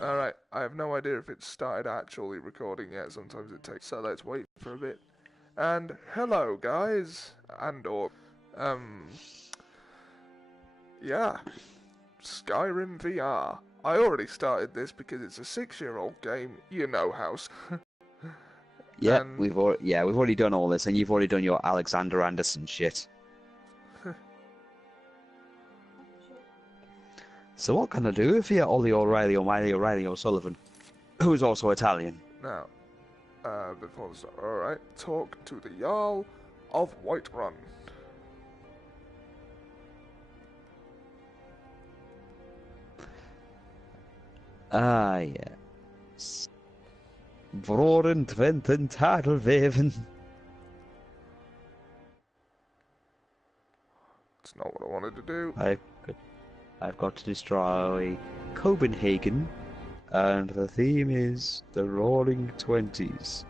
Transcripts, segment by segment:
Alright, I have no idea if it started actually recording yet, sometimes it takes, so let's wait for a bit. And hello guys, um, yeah, Skyrim VR. I already started this because it's a 6-year-old game, you know how. Yeah, And we've already done all this, and you've already done your Alexander Anderson shit. So what can I do if you're Ollie O'Reilly or Miley O'Reilly O'Sullivan, who's also Italian? now, before the start, alright, talk to the Jarl of Whiterun. Ah, yes. Vroren Twenten Tadelweven. It's not what I wanted to do. I've got to destroy Copenhagen, and the theme is the Roaring Twenties.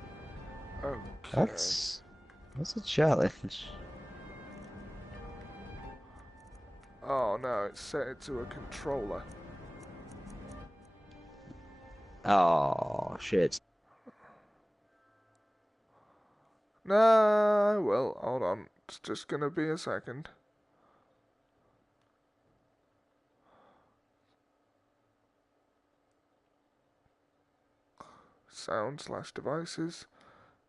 Okay. That's a challenge. Oh no, it's set it to a controller. Oh shit. Nah, well, hold on. It's just gonna be a second. Sound/devices.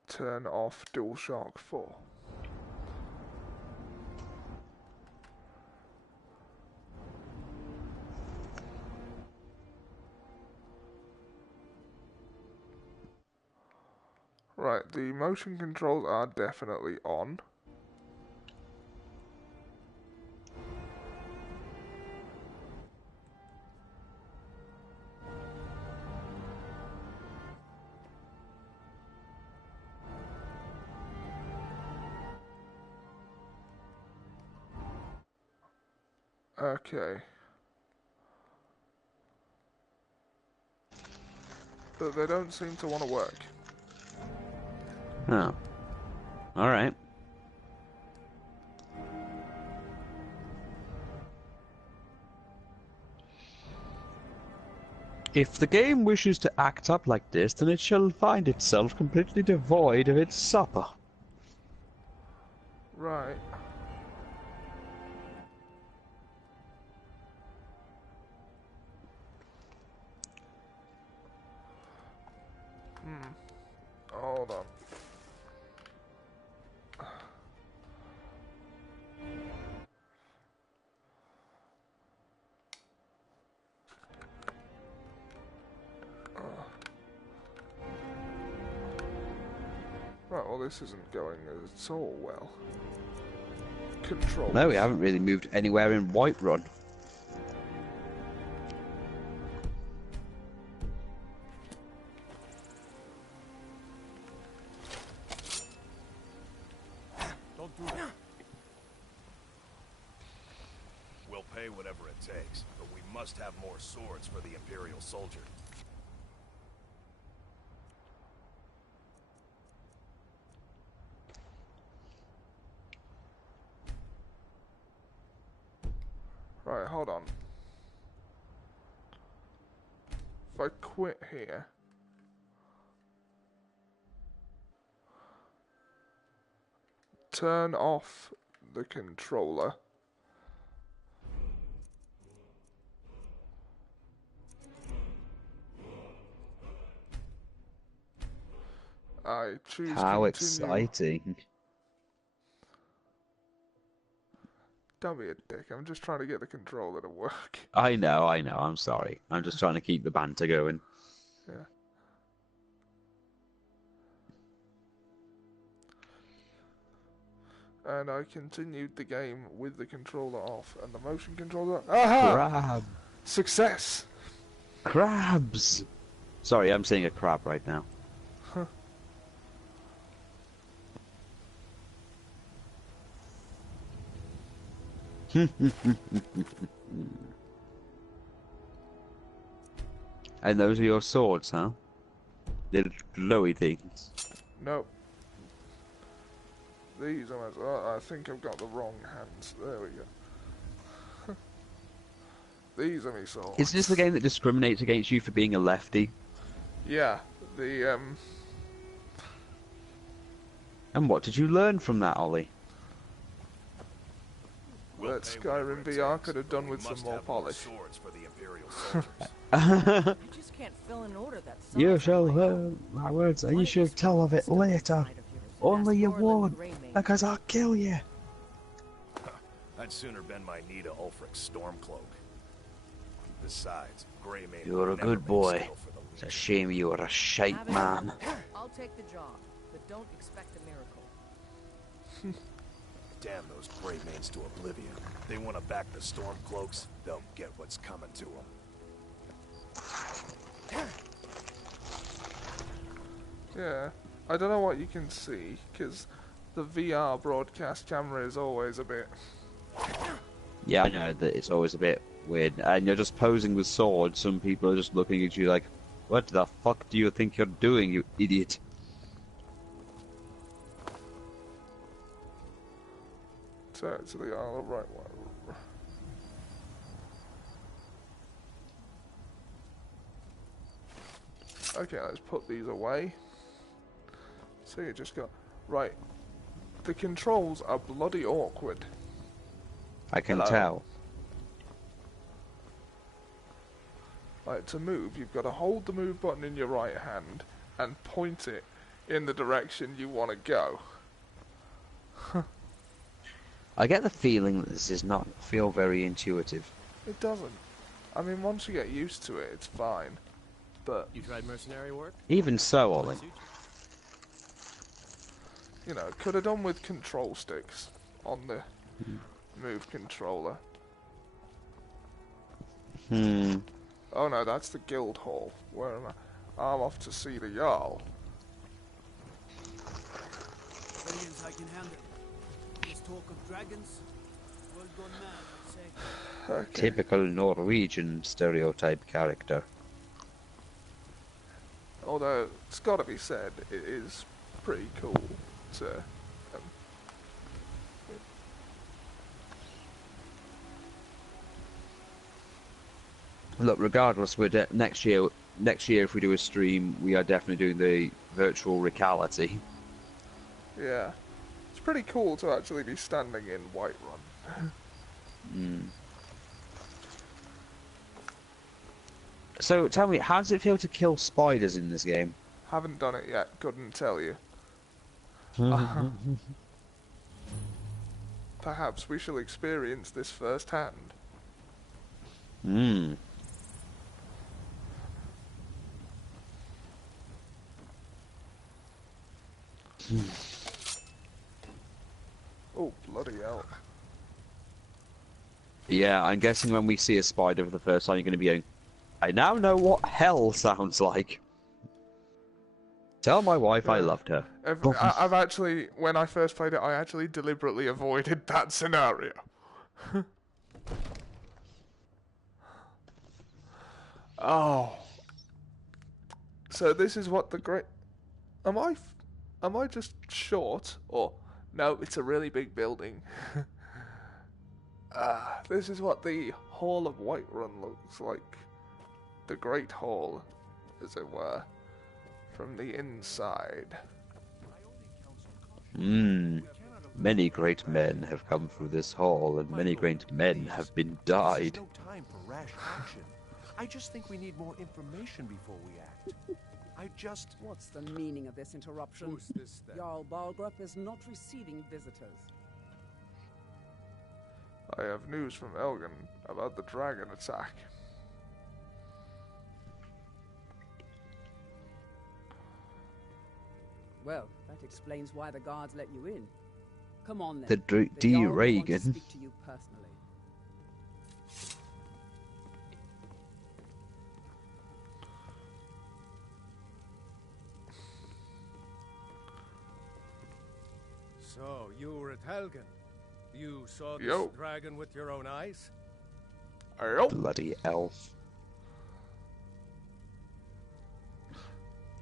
Turn off DualShock 4. Right, the motion controls are definitely on. Okay. But they don't seem to want to work. Oh. Alright. If the game wishes to act up like this, then it shall find itself completely devoid of its supper. Right. Hold on. Right, well this isn't going at all well. Controls. No, we haven't really moved anywhere in Whiterun. Don't do that. We'll pay whatever it takes, but we must have more swords for the Imperial soldier. Right, hold on. If I quit here... Turn off the controller. I choose How continue. exciting. Don't be a dick, I'm just trying to get the controller to work. I know, I'm sorry. I'm just trying to keep the banter going. Yeah. And I continued the game with the controller off and the motion controller. Aha! Crab! Success! Crabs! Sorry, I'm seeing a crab right now. And those are your swords, huh? Little glowy things. Nope. These are I think I've got the wrong hands. There we go. These are me swords. Is this the game that discriminates against you for being a lefty? Yeah, the And what did you learn from that, Ollie? that Skyrim VR could have done with some more polish. Swords for the Imperial soldiers. I just can't fill an order that size. You shall learn my words, and you shall tell of it later. Only you won't, because I'll kill you. I'd sooner bend my knee to Ulfric's Stormcloak. Besides, Greymane. You're a good boy. It's a shame you are a shite man. I'll take the job, but don't expect a miracle. Damn those Greymanes to oblivion. They want to back the Stormcloaks, they'll get what's coming to them. Yeah, I don't know what you can see, because the VR broadcast camera is always a bit... Yeah, I know that it's always a bit weird. And you're just posing with swords, some people are just looking at you like, what the fuck do you think you're doing, you idiot? So actually, oh, right one. Okay, let's put these away. So you just got... Right. The controls are bloody awkward. I can Hello. tell. Like, to move, you've got to hold the move button in your right hand and point it in the direction you want to go. I get the feeling that this does not feel very intuitive. It doesn't. I mean, once you get used to it, it's fine. But, You tried mercenary work? Even so, Ollie. you know, could have done with control sticks on the move controller. Oh no, that's the guild hall. Where am I? I'm off to see the Jarl. Aliens I can handle. This talk of dragons, world gone mad, I'd say. Okay. Typical Norwegian stereotype character. Although, it's gotta be said, it is pretty cool to... Look, regardless, we're next year. Next year, if we do a stream, we are definitely doing the virtual reality. yeah. It's pretty cool to actually be standing in Whiterun. So, tell me, how does it feel to kill spiders in this game? Haven't done it yet, couldn't tell you. Perhaps we shall experience this firsthand. Oh, bloody hell. Yeah, I'm guessing when we see a spider for the first time, you're going to be going, I now know what hell sounds like. Tell my wife I loved her. I've actually, when I first played it, I actually deliberately avoided that scenario. Oh. So this is what the great... Am I just short? Or, no, it's a really big building. This is what the Hall of Whiterun looks like. The Great Hall, as it were, from the inside. Many great men have come through this hall, and many great men have been died. There's no time for rash action. I just think we need more information before we act. What's the meaning of this interruption? Who's this then? Jarl Balgrup is not receiving visitors. I have news from Elgin about the dragon attack. Well, that explains why the guards let you in. Come on then. The Jarl will D. want to Reagan. speak to you personally. So, you were at Helgen. You saw this Yo. dragon with your own eyes? Yep. Bloody elf.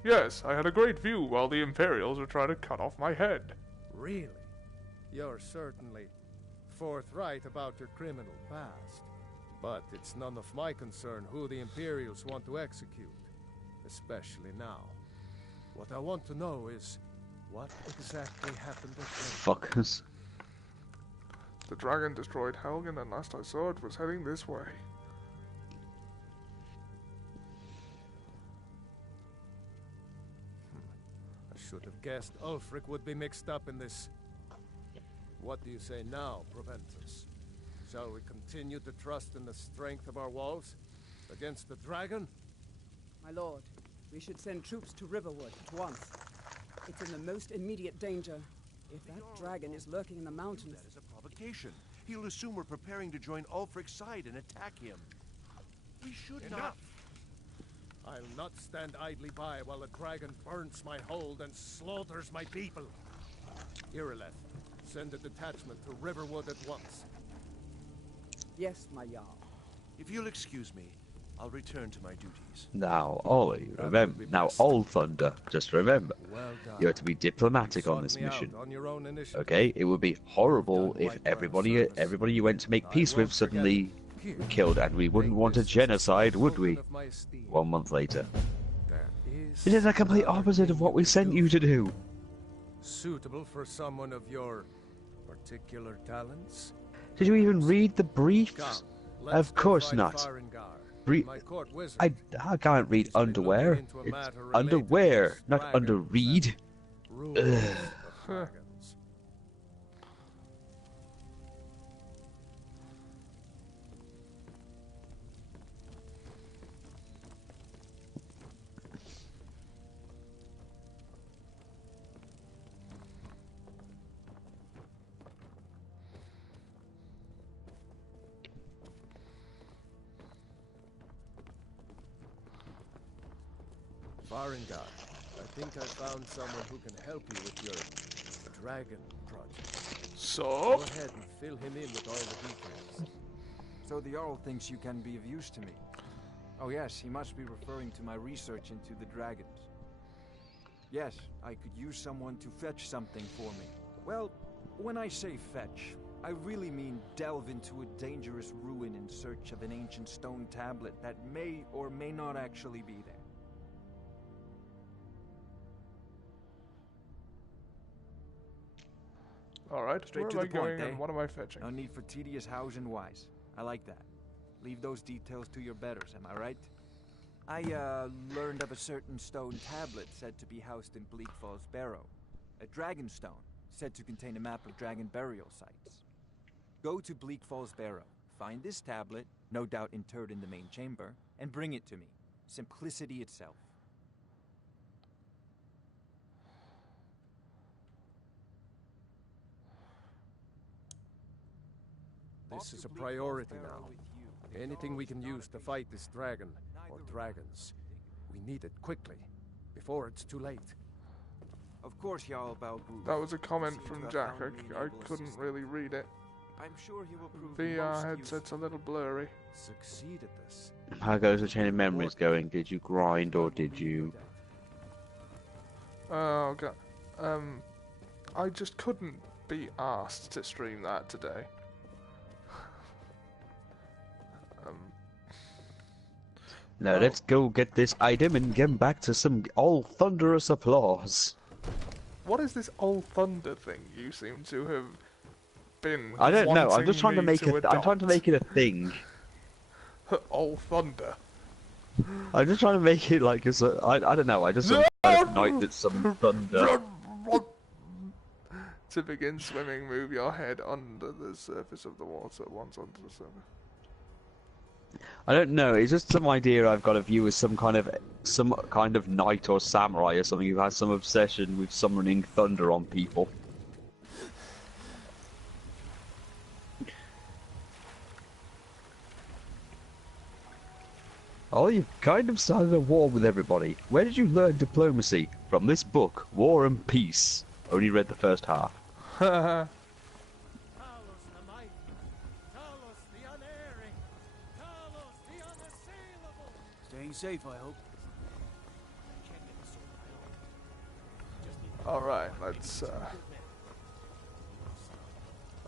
Yes, I had a great view while the Imperials were trying to cut off my head. Really? You're certainly forthright about your criminal past. But it's none of my concern who the Imperials want to execute, especially now. What I want to know is, what exactly happened at Helgen? Fuckers. The dragon destroyed Helgen, and last I saw it was heading this way. I should have guessed Ulfric would be mixed up in this. What do you say now, Proventus? Shall we continue to trust in the strength of our walls against the dragon? My lord, we should send troops to Riverwood at once. It's in the most immediate danger. If that dragon is lurking in the mountains... That is a provocation. He'll assume we're preparing to join Ulfric's side and attack him. We should not... I'll not stand idly by while the dragon burns my hold and slaughters my people. Irileth, send a detachment to Riverwood at once. Yes, my Jarl. If you'll excuse me, I'll return to my duties. Now, Ollie, remember. Now, Old Thunder, just remember. Well done. You have to be diplomatic on this mission. Okay? It would be horrible if everybody you went to make peace with suddenly killed, and we wouldn't want a genocide, would we? 1 month later. It is the complete opposite of what we sent you to do. Suitable for someone of your particular talents? Did you even read the briefs? Of course not. I can't read underwear. It's underwear, not underread. Ugh. Farengar, I think I found someone who can help you with your dragon project. So? Go ahead and fill him in with all the details. So the Jarl thinks you can be of use to me. Oh yes, he must be referring to my research into the dragons. Yes, I could use someone to fetch something for me. Well, when I say fetch, I really mean delve into a dangerous ruin in search of an ancient stone tablet that may or may not actually be there. Alright, Straight where to am I the point, going and eh? what am I fetching? No need for tedious hows and whys. I like that. Leave those details to your betters, am I right? I, learned of a certain stone tablet said to be housed in Bleak Falls Barrow. A dragon stone, said to contain a map of dragon burial sites. Go to Bleak Falls Barrow, find this tablet, no doubt interred in the main chamber, and bring it to me. Simplicity itself. This is a priority now. Anything we can use to fight this dragon, or dragons, we need it quickly, before it's too late. Of course, Jarl Balbu. That was a comment from Jack. I couldn't really read it. I'm sure he will prove The most headset's a little blurry. Succeed at this. How goes the chain of memories going? Did you grind or did you... Oh god. I just couldn't be asked to stream that today. No, let's go get this item and get back to some all thunderous applause. What is this old thunder thing you seem to have been? I don't know. I'm just trying to wanting make me it. I'm trying to make it a thing. Old thunder. I'm just trying to make it like it's a. I don't know. I just ignite that some thunder. To begin swimming, move your head under the surface of the water once onto the surface. I don't know. It's just some idea I've got of you as some kind of knight or samurai or something who has some obsession with summoning thunder on people. Oh, you've kind of started a war with everybody. Where did you learn diplomacy? From this book, War and Peace. Only read the first half. Staying safe, I hope. Alright, let's, I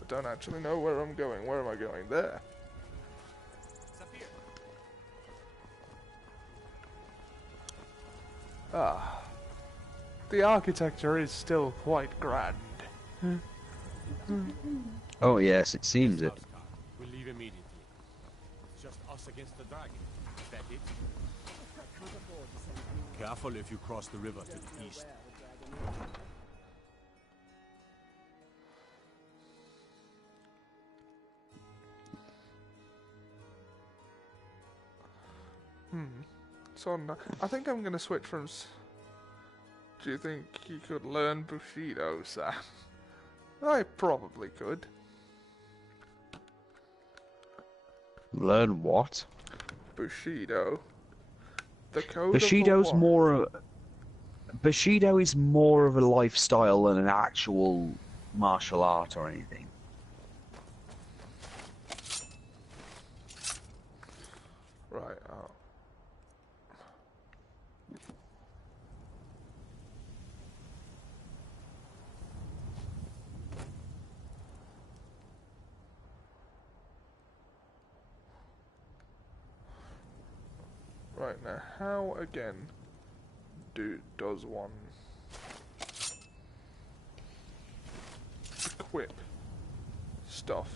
don't actually know where I'm going. Where am I going? There. Ah, the architecture is still quite grand. Oh yes, it seems it. We'll leave immediately. It's just us against the dragon. Is that it? Careful if you cross the river to the east. So I think I'm gonna switch from. Do you think you could learn Bushido, Sam? I probably could. Learn what? Bushido. The code Bushido's of the war. Bushido is more of a lifestyle than an actual martial art or anything. Right. Oh. Right now, how again does one equip stuff?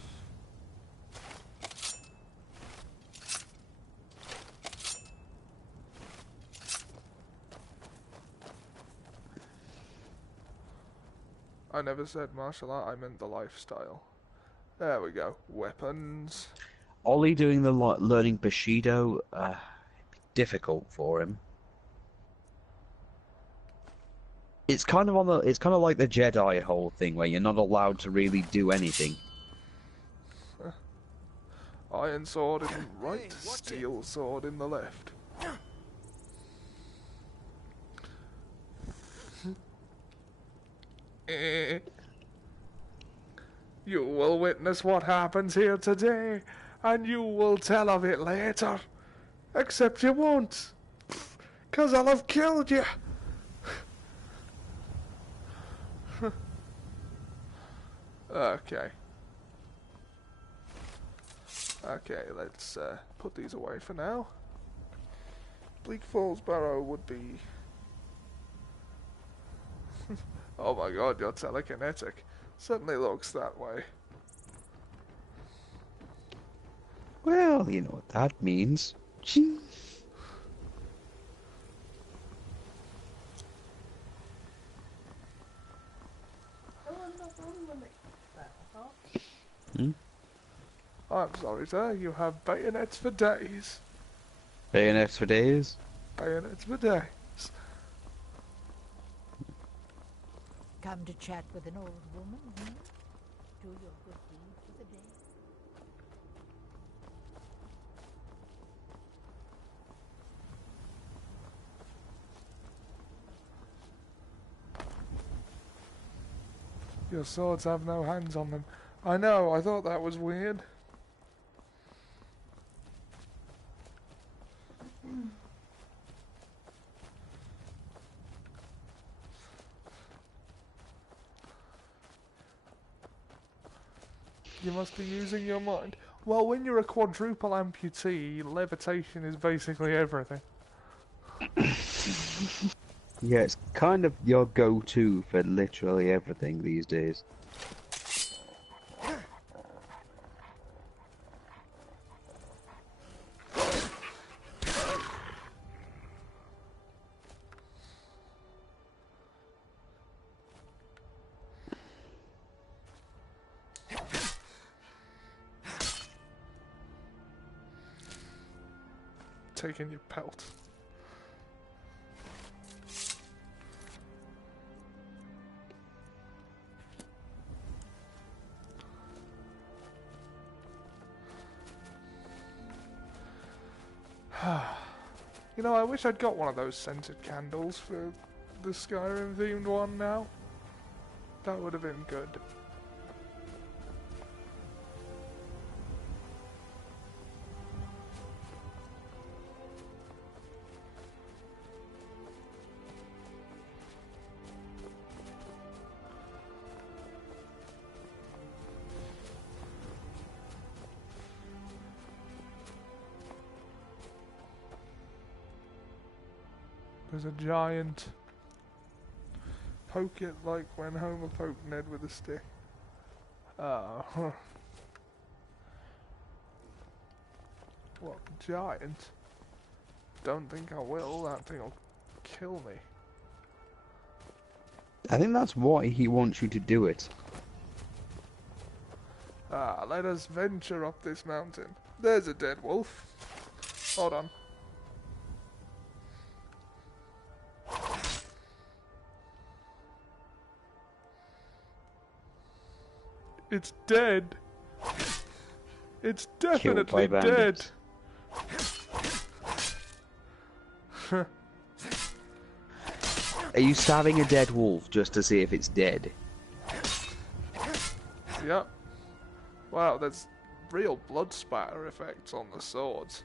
I never said martial art, I meant the lifestyle. There we go. Weapons. Ollie doing the learning Bushido, difficult for him. It's kind of it's kind of like the Jedi whole thing where you're not allowed to really do anything. Iron sword in the right, steel sword in the left. You will witness what happens here today, and you will tell of it later. Except you won't, 'cause I'll have killed you. Okay. Okay, let's put these away for now. Bleak Falls Barrow would be... Oh my god, you're telekinetic. Certainly looks that way. Well, you know what that means. I'm sorry, sir. You have bayonets for days. Bayonets for days? Bayonets for days. Come to chat with an old woman, hmm? Do your good deed for the day. Your swords have no hands on them. I know, I thought that was weird. You must be using your mind. Well, when you're a quadruple amputee, levitation is basically everything. Yeah, it's kind of your go-to for literally everything these days. Taking your pelt. You know, I wish I'd got one of those scented candles for the Skyrim themed one now. That would have been good. There's a giant. Poke it like when Homer poked Ned with a stick. Oh. What, giant? Don't think I will. That thing will kill me. I think that's why he wants you to do it. Let us venture up this mountain. There's a dead wolf. Hold on. It's dead. It's definitely dead. Are you stabbing a dead wolf just to see if it's dead? Yep. Wow, there's real blood spatter effects on the swords.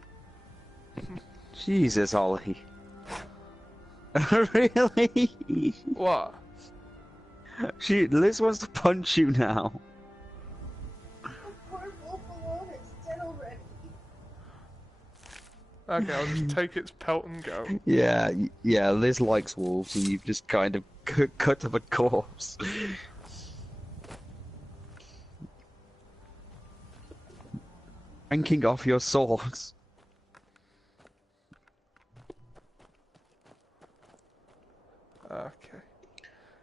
Jesus, Ollie. Really? What? Liz wants to punch you now. Poor wolf alone, it's dead already. Okay, I'll just take its pelt and go. Yeah, Liz likes wolves, and you've just kind of cut up a corpse. Ranking off your swords. Okay.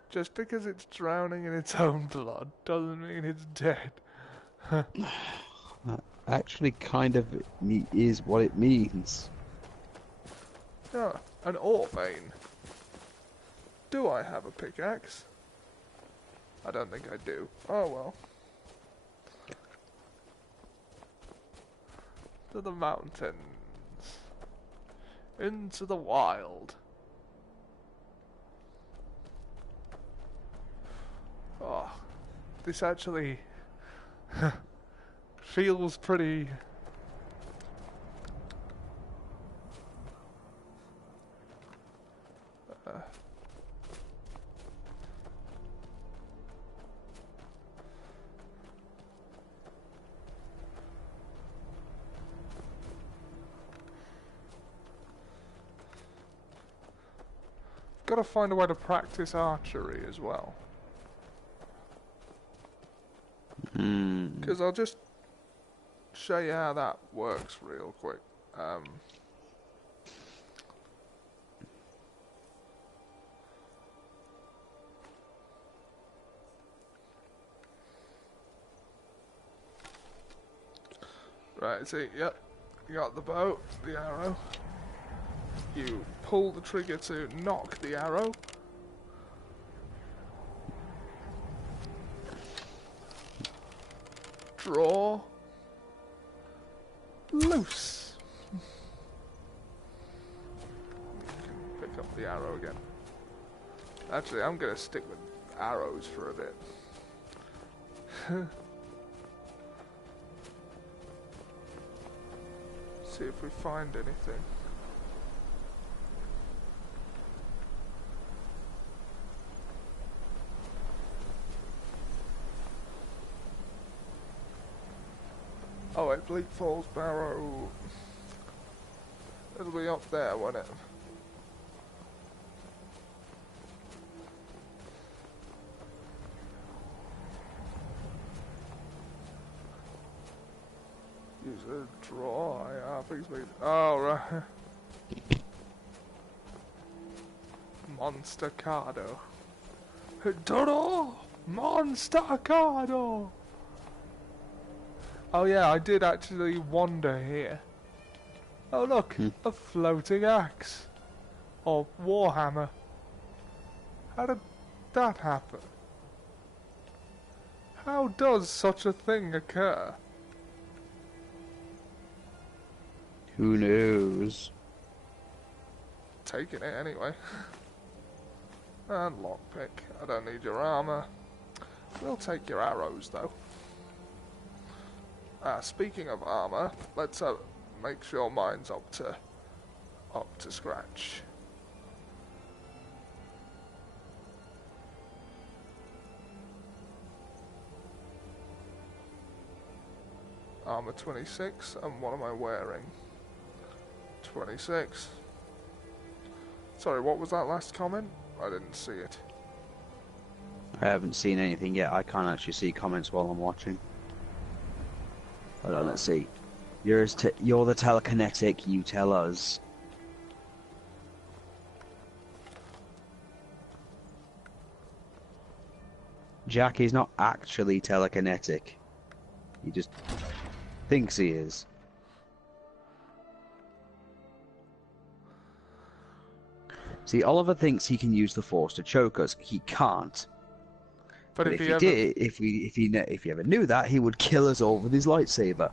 Just because it's drowning in its own blood doesn't mean it's dead. That actually kind of is what it means. Ah, an ore vein. Do I have a pickaxe? I don't think I do. Oh well. To the mountains. Into the wild. Oh, this actually feels pretty... Gotta find a way to practice archery as well. Because I'll just show you how that works real quick. Right, see, yep. You got the bow, the arrow. You pull the trigger to knock the arrow. Draw. Loose. You can pick up the arrow again. Actually, I'm gonna stick with arrows for a bit. See if we find anything. Oh wait, Bleak Falls Barrow. It'll be up there, won't it? Use a draw, oh right. Monster Cardo. Draw! Monster Cardo! Oh yeah, I did actually wander here. Oh look, a floating axe. Or warhammer. How did that happen? How does such a thing occur? Who knows? Taking it anyway. And lockpick. I don't need your armor. We'll take your arrows though. Speaking of armor, let's make sure mine's up to scratch. Armor 26, and what am I wearing? 26. Sorry, what was that last comment? I didn't see it. I haven't seen anything yet. I can't actually see comments while I'm watching. Hold on, let's see. You're the telekinetic, you tell us. Jack is not actually telekinetic. He just thinks he is. See, Oliver thinks he can use the Force to choke us. He can't. But if he did, if he ever knew that, he would kill us all with his lightsaber.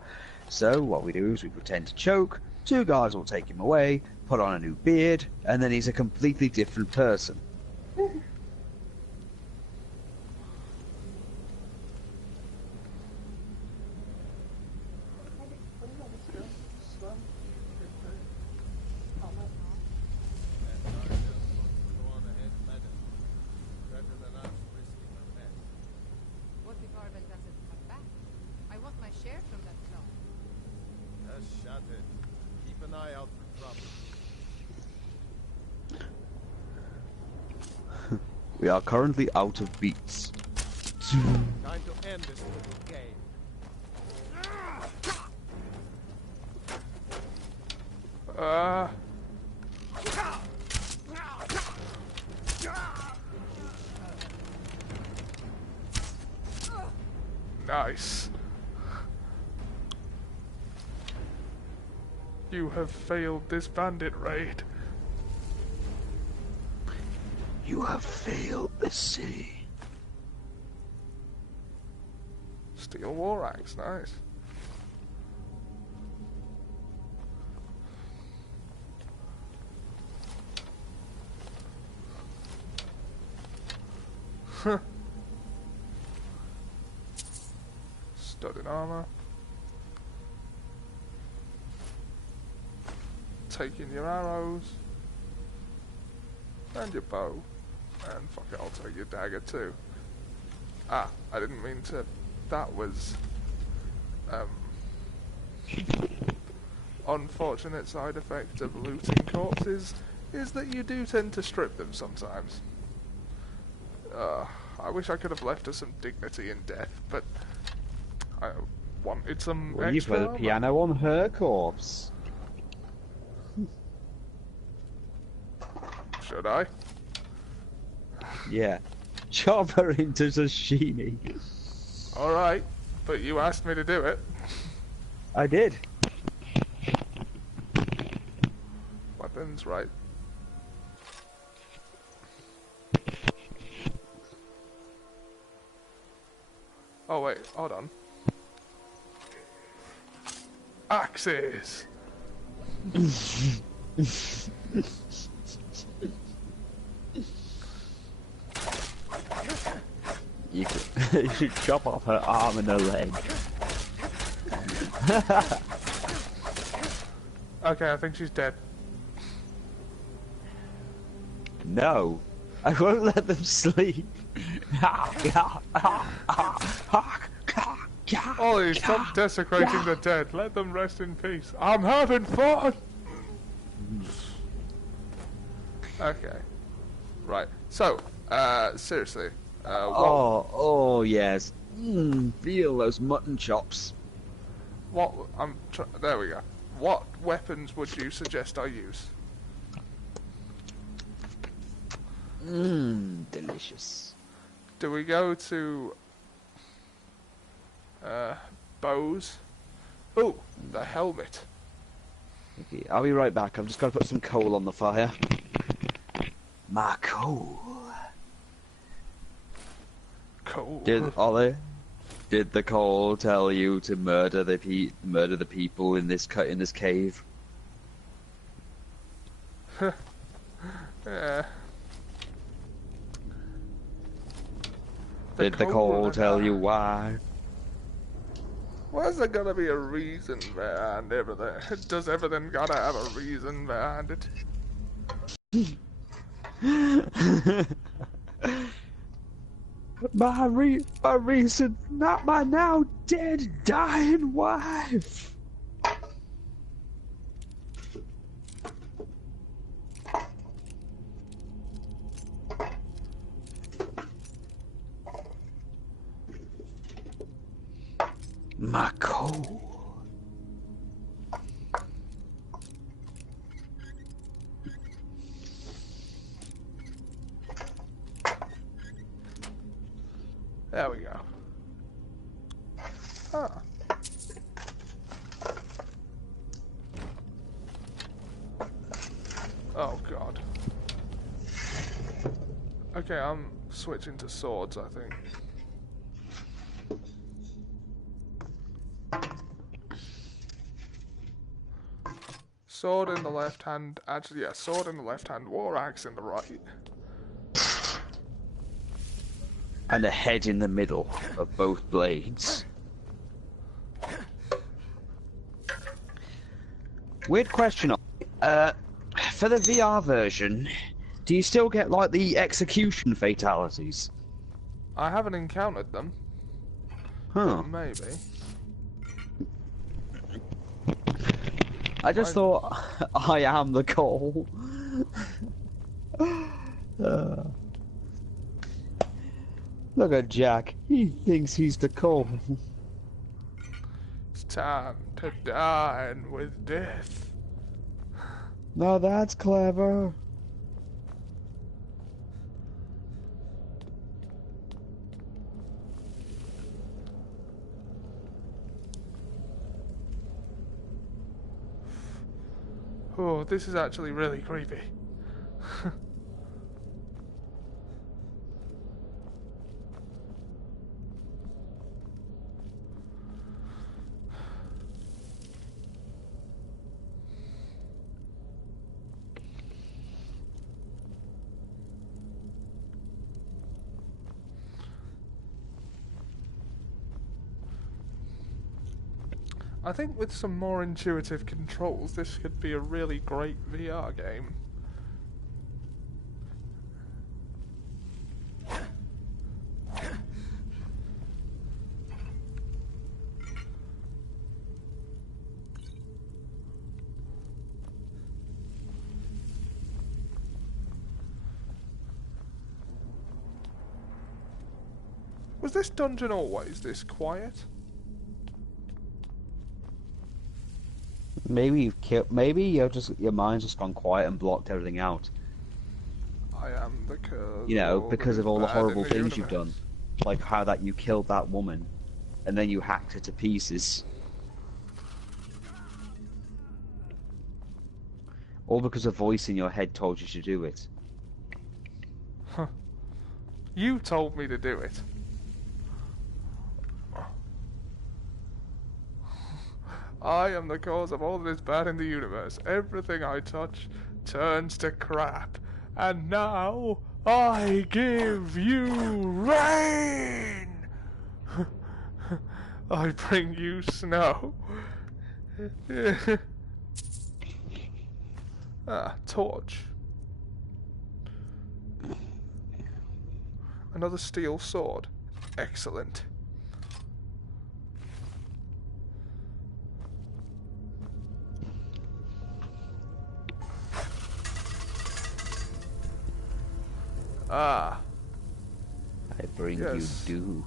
So what we do is we pretend to choke. 2 guards will take him away, put on a new beard, and then he's a completely different person. What if Arvel doesn't come back? I want my share from that cloth. Just shut it. Keep an eye out for trouble. We are currently out of beats. Time to end this little game. Nice. You have failed this bandit raid. You have failed this city. Steel war axe, nice. Huh. Studded armor. Taking your arrows. And your bow. And fuck it, I'll take your dagger too. Ah, I didn't mean to. That was unfortunate side effect of looting corpses is that you do tend to strip them sometimes. I wish I could have left her some dignity in death, but I wanted some Well, you extra put a piano on her corpse. Should I? Yeah. Chop her into sashimi. Alright, but you asked me to do it. I did. Weapons, right. Oh wait, hold on. Axes! You should chop off her arm and her leg. Okay, I think she's dead. No, I won't let them sleep. Ollie, stop desecrating the dead. Let them rest in peace. I'm having fun! Okay. Right. So, seriously. Oh yes. Feel those mutton chops. There we go. What weapons would you suggest I use? Delicious. Do we go to bows? Oh, the helmet. Okay, I'll be right back. I'm just gonna put some coal on the fire. My coal. Coal. Did the coal tell you to murder the people in this cave? Yeah. Did the coal tell you why? Why's there gotta be a reason behind everything? Does everything gotta have a reason behind it? My reason, not my now dead, dying wife. my coal. There we go. Ah. Oh god. Okay, I'm switching to swords, I think. Sword in the left hand, actually yeah, sword in the left hand, war axe in the right. And a head in the middle of both blades. Weird question. For the VR version, do you still get like the execution fatalities? I haven't encountered them. Huh. Maybe. I just thought I am the call. Look at Jack. He thinks he's the call. It's time to dine with death. Now that's clever. Oh, this is actually really creepy. I think with some more intuitive controls, this could be a really great VR game. Was this dungeon always this quiet? Maybe you've killed. Maybe your mind's just gone quiet and blocked everything out. I am the curse. You know, because of all the horrible things you've done, like how that you killed that woman, and then you hacked her to pieces. All because a voice in your head told you to do it. Huh. You told me to do it. I am the cause of all that is bad in the universe. Everything I touch turns to crap. And now I give you rain! I bring you snow. Ah, torch. Another steel sword. Excellent. Ah. I bring you doom.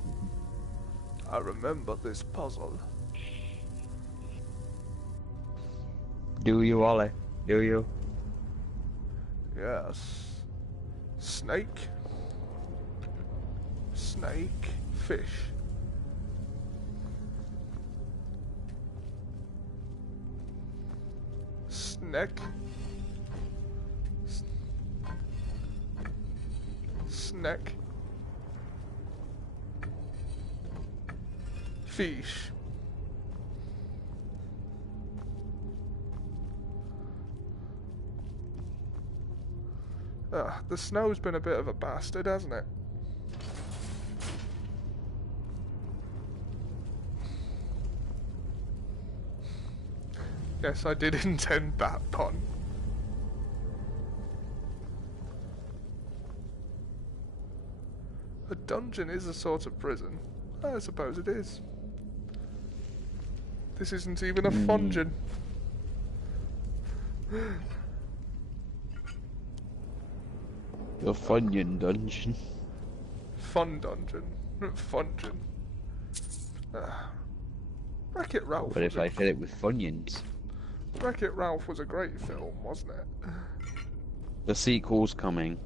I remember this puzzle. Do you, Ollie? Do you? Yes. Snake. Snake. Fish. Snack. Snack. Fish. The snow's been a bit of a bastard, hasn't it? Yes, I did intend that pun. A dungeon is a sort of prison. I suppose it is. This isn't even a fungeon. Your Funyun dungeon. Fun dungeon. Fungeon. Wreck-It Ralph. But if I fill it with Funyuns, Wreck-It Ralph was a great film, wasn't it? the sequel's coming.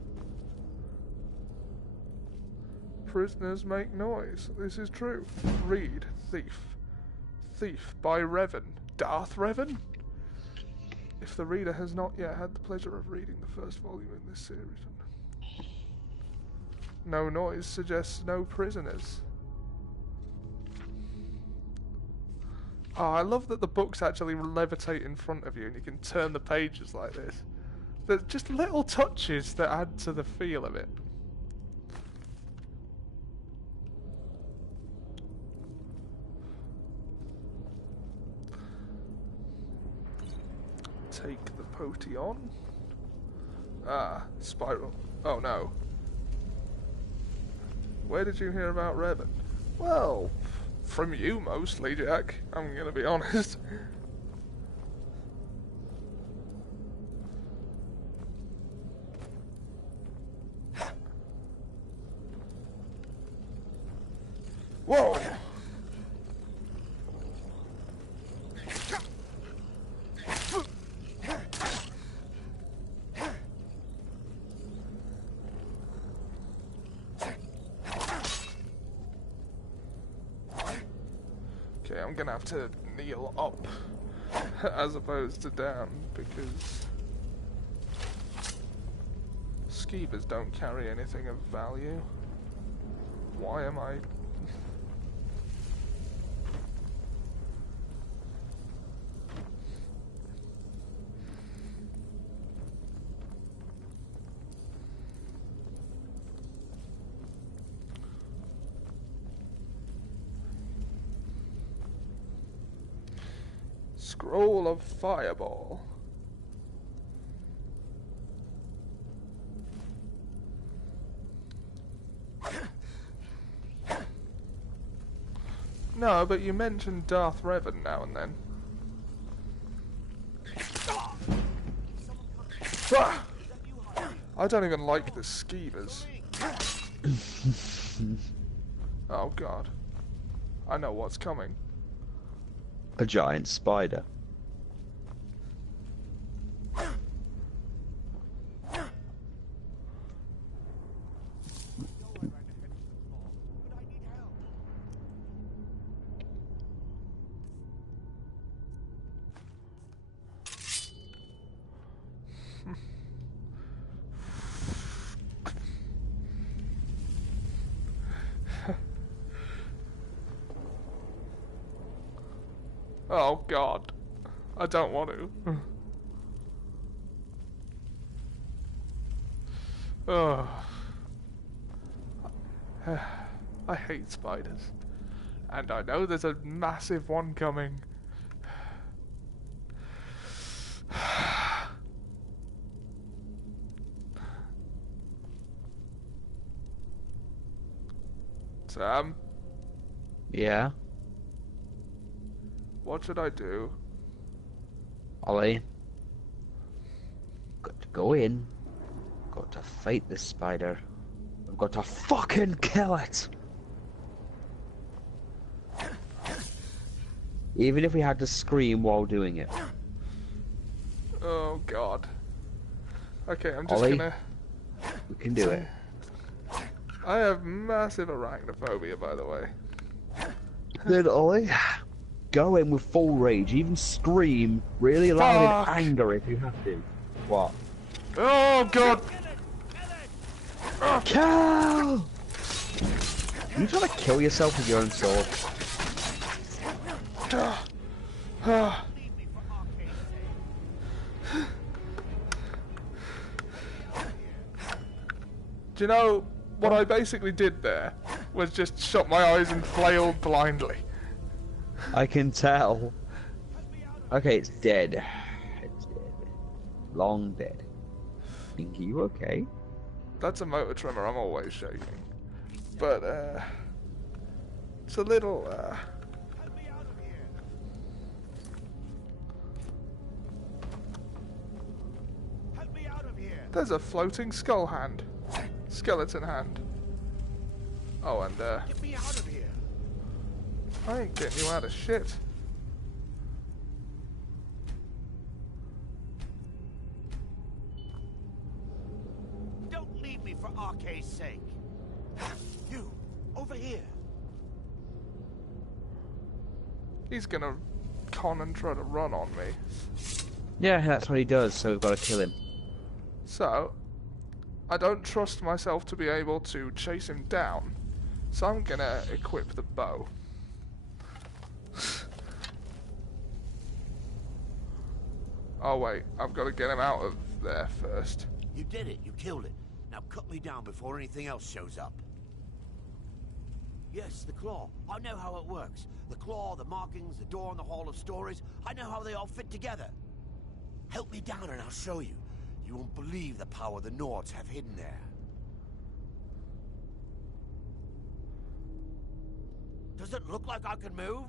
Prisoners make noise. This is true. Read. Thief. Thief by Revan. Darth Revan? If the reader has not yet had the pleasure of reading the first volume in this series. No noise suggests no prisoners. Oh, I love that the books actually levitate in front of you and you can turn the pages like this. There's just little touches that add to the feel of it. Take the potion. Ah, spiral. Oh no. Where did you hear about Revan? Well, from you mostly, Jack. I'm gonna be honest. Whoa! Okay, I'm gonna have to kneel up as opposed to down because skeevers don't carry anything of value. Why am I... Scroll of Fireball. No, but you mentioned Darth Revan now and then. Ah! I don't even like the skeevers. Oh god. I know what's coming. A giant spider. Oh god. I don't want to. Oh. I hate spiders. And I know there's a massive one coming. Sam? Yeah? What should I do? Ollie? Got to go in. Got to fight this spider. I've got to fucking kill it! Even if we had to scream while doing it. Oh god. Okay, I'm just Ollie, gonna... we can do it. I have massive arachnophobia, by the way. Then Ollie, go in with full rage, even scream really loud in anger if you have to. What? Oh god! Kill! You trying to kill yourself with your own sword? Do you know what I basically did there? Was just shut my eyes and flailed blindly. I can tell. Okay, it's dead. It's dead. Long dead. Pinky, you okay? That's a motor tremor, I'm always shaking. But, it's a little, There's a floating skull hand. Skeleton hand. Oh, and, Get me out of here. I ain't getting you out of shit. for Arcade's sake. You, over here. He's gonna con and try to run on me. Yeah, that's what he does, so we've got to kill him. So, I don't trust myself to be able to chase him down. So I'm gonna equip the bow. Oh wait, I've got to get him out of there first. You did it. You killed it. Now cut me down before anything else shows up. Yes, the claw. I know how it works. The claw, the markings, the door in the Hall of Stories. I know how they all fit together. Help me down and I'll show you. You won't believe the power the Nords have hidden there. Does it look like I can move?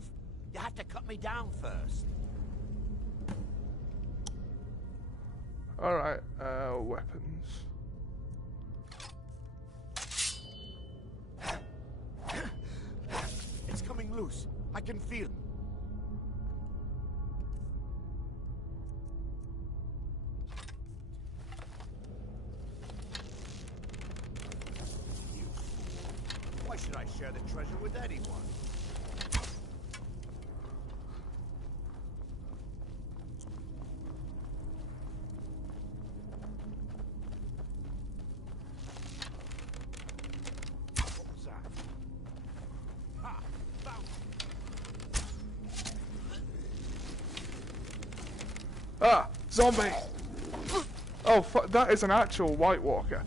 You have to cut me down first. Alright, weapons. It's coming loose. I can feel it. You fool. Why should I share the treasure with anyone? Ah! Zombie! Oh, that is an actual White Walker.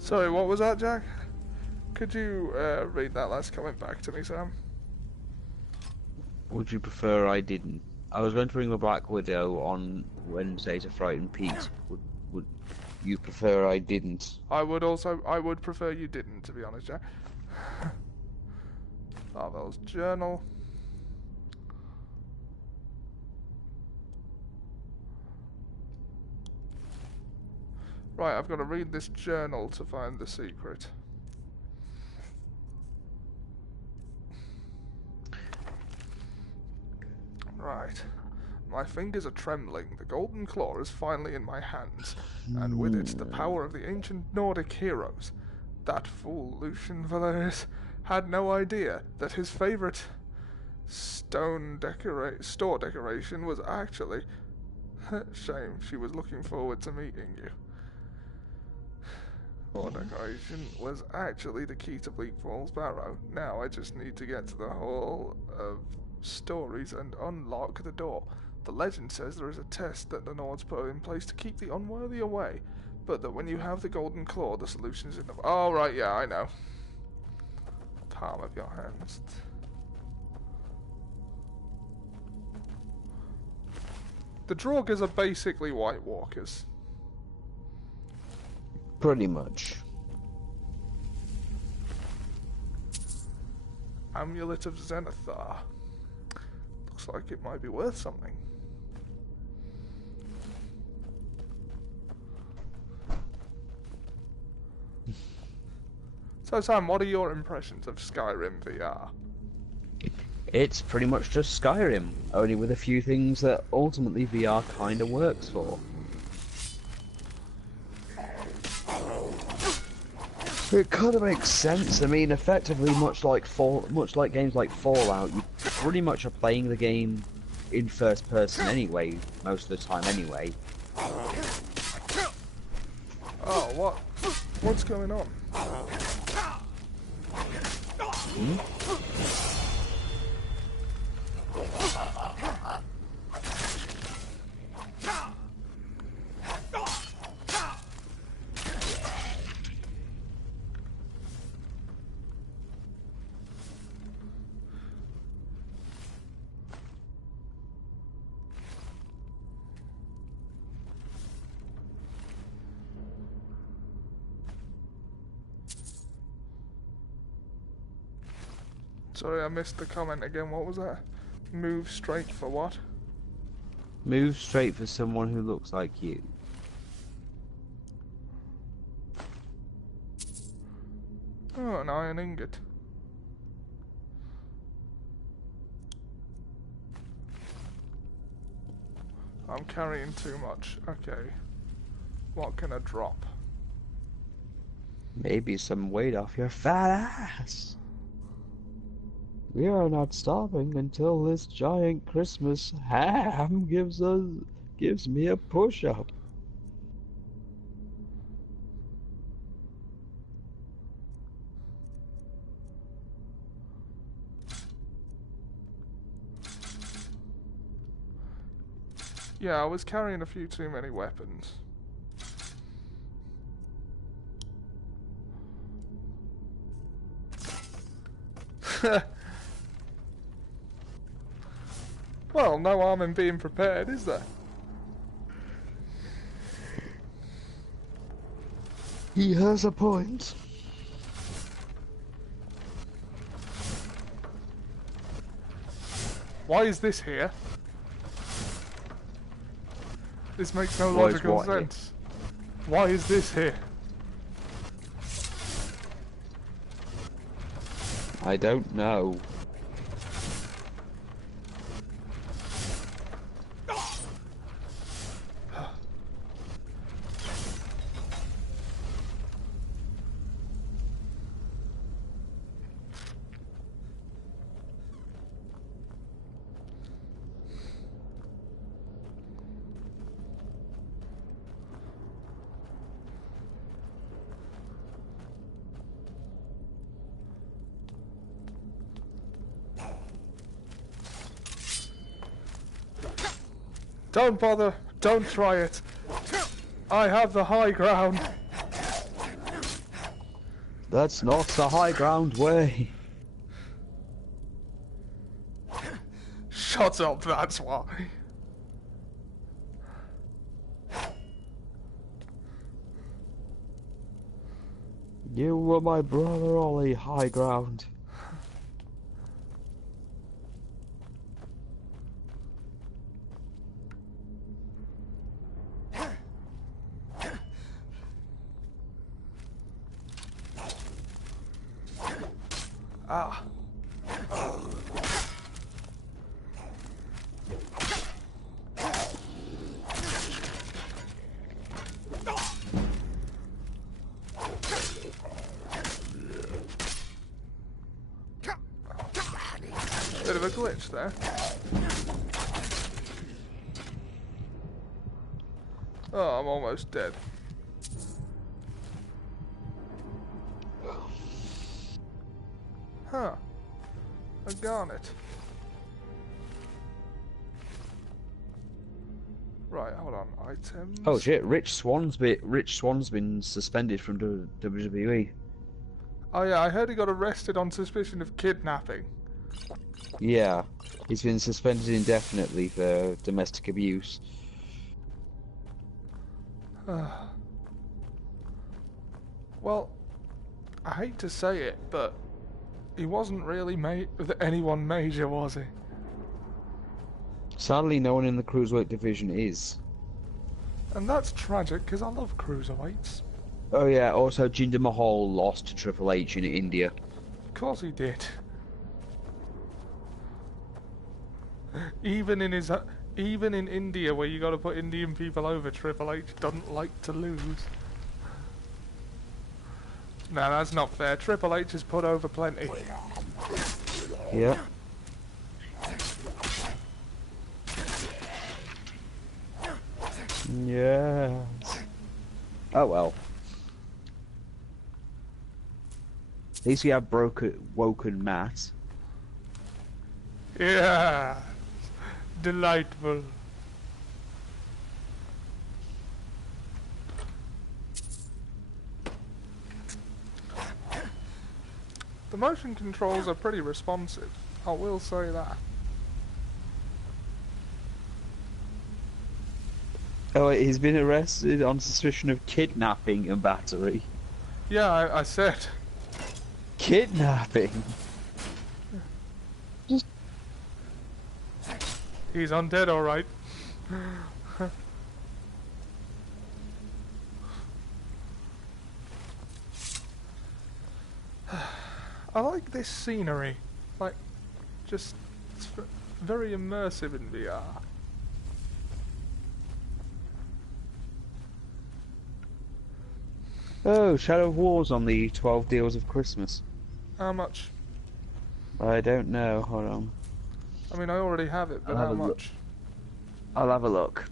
Sorry, what was that, Jack? Could you read that last comment back to me, Sam? Would you prefer I didn't? I was going to bring the Black Widow on Wednesday to frighten Pete. Would you prefer I didn't? I would prefer you didn't, to be honest, Jack. Marvel's journal. Right, I've got to read this journal to find the secret. Right. My fingers are trembling. The golden claw is finally in my hands, and with it the power of the ancient Nordic heroes. That fool Lucian Valerius had no idea that his favorite store decoration was actually... Shame, she was looking forward to meeting you. Or decoration was actually the key to Bleak Falls Barrow. Now I just need to get to the Hall of Stories and unlock the door. The legend says there is a test that the Nords put in place to keep the unworthy away, but that when you have the golden claw, the solution is in the... Oh, right, yeah, I know. Palm of your hands. The Draugrs are basically White Walkers. Pretty much. Amulet of Zenithar. Looks like it might be worth something. So Sam, what are your impressions of Skyrim VR? It's pretty much just Skyrim, only with a few things that ultimately VR kinda works for. It kind of makes sense. I mean, effectively, much like games like Fallout, you pretty much are playing the game in first person anyway, most of the time anyway. Oh, what's going on? Sorry, I missed the comment again. What was that? Move straight for what? Move straight for someone who looks like you. Oh, an iron ingot. I'm carrying too much. Okay. What can I drop? Maybe some weight off your fat ass. We are not stopping until this giant Christmas ham gives me a push-up. Yeah, I was carrying a few too many weapons. Well, no harm in being prepared, is there? He has a point. Why is this here? This makes no logical sense. Why is this here? I don't know. Don't bother. Don't try it. I have the high ground. That's not the high ground way. Shut up, that's why. You were my brother Ollie, high ground. Ah. Bit of a glitch there. Oh, I'm almost dead. Huh. A garnet. Right, hold on. Items. Oh shit! Rich Swan's been suspended from the WWE. Oh yeah, I heard he got arrested on suspicion of kidnapping. Yeah, he's been suspended indefinitely for domestic abuse. Well, I hate to say it, but he wasn't really with anyone major, was he? Sadly, no one in the cruiserweight division is. And that's tragic, because I love cruiserweights. Oh yeah, also Jinder Mahal lost to Triple H in India. Of course he did. Even in India, where you got to put Indian people over, Triple H doesn't like to lose. No, that's not fair. Triple H has put over plenty. Yeah. Yes. Oh well. At least we have woken Matt. Yeah. Delightful. The motion controls are pretty responsive, I will say that. Oh, he's been arrested on suspicion of kidnapping and battery. Yeah, I said. Kidnapping? He's undead, alright. I like this scenery. Like, just, it's very immersive in VR. Oh, Shadow of War's on the 12 deals of Christmas. How much? I don't know, hold on. I mean, I already have it, but how much? I'll have a look.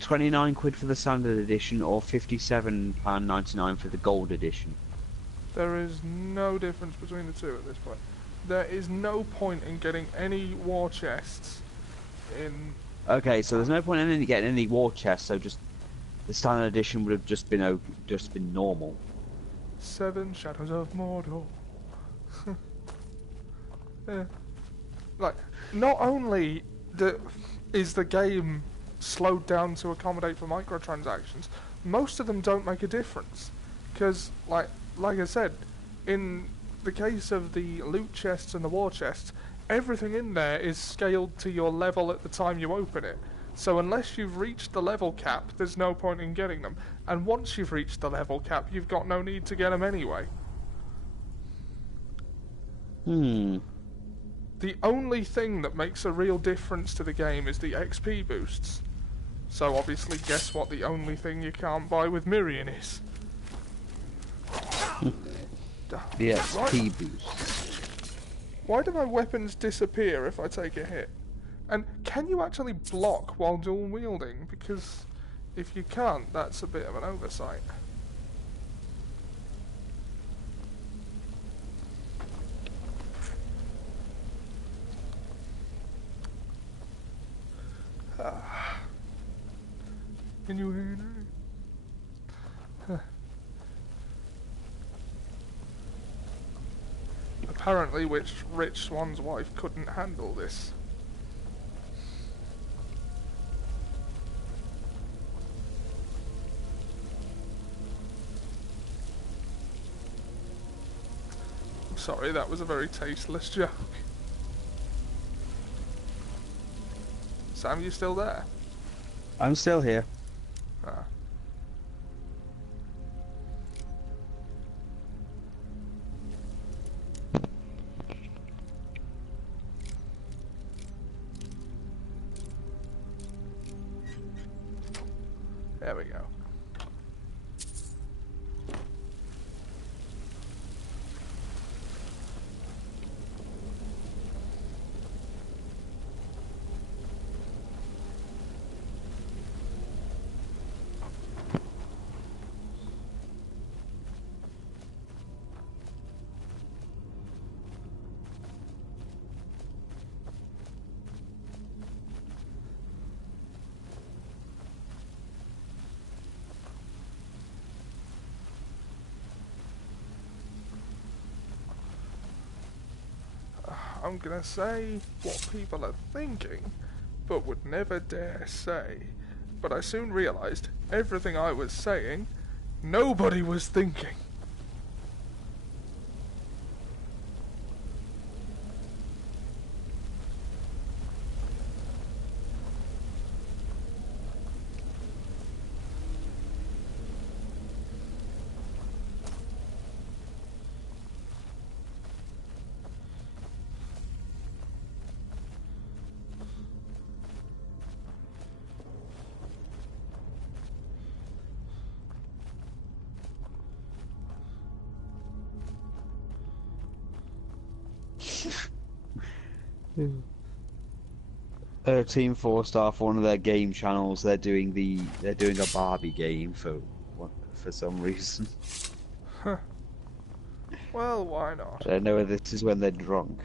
£29 for the standard edition or £57.99 for the gold edition. There is no difference between the two at this point. There is no point in getting any war chests in... Okay, so there's no point in getting any war chests, so just the standard edition would have just been normal. 7 Shadows of Mordor. Yeah. Like, not only is the game slowed down to accommodate for microtransactions, most of them don't make a difference. Because, like I said, in the case of the loot chests and the war chests, everything in there is scaled to your level at the time you open it. So unless you've reached the level cap, there's no point in getting them. And once you've reached the level cap, you've got no need to get them anyway. The only thing that makes a real difference to the game is the XP boosts. So obviously, guess what the only thing you can't buy with Mirian is? The XP boost. Why do my weapons disappear if I take a hit? And can you actually block while dual wielding? Because if you can't, that's a bit of an oversight. Can you hear me? Apparently, which rich swan's wife couldn't handle this. I'm sorry, that was a very tasteless joke. Sam, you still there? I'm still here. Ah. There we go. I'm gonna say what people are thinking, but would never dare say. But I soon realised everything I was saying, nobody was thinking. Team 4 Star for one of their game channels. They're doing a Barbie game for some reason. Huh. Well, why not? I don't know whether this is when they're drunk.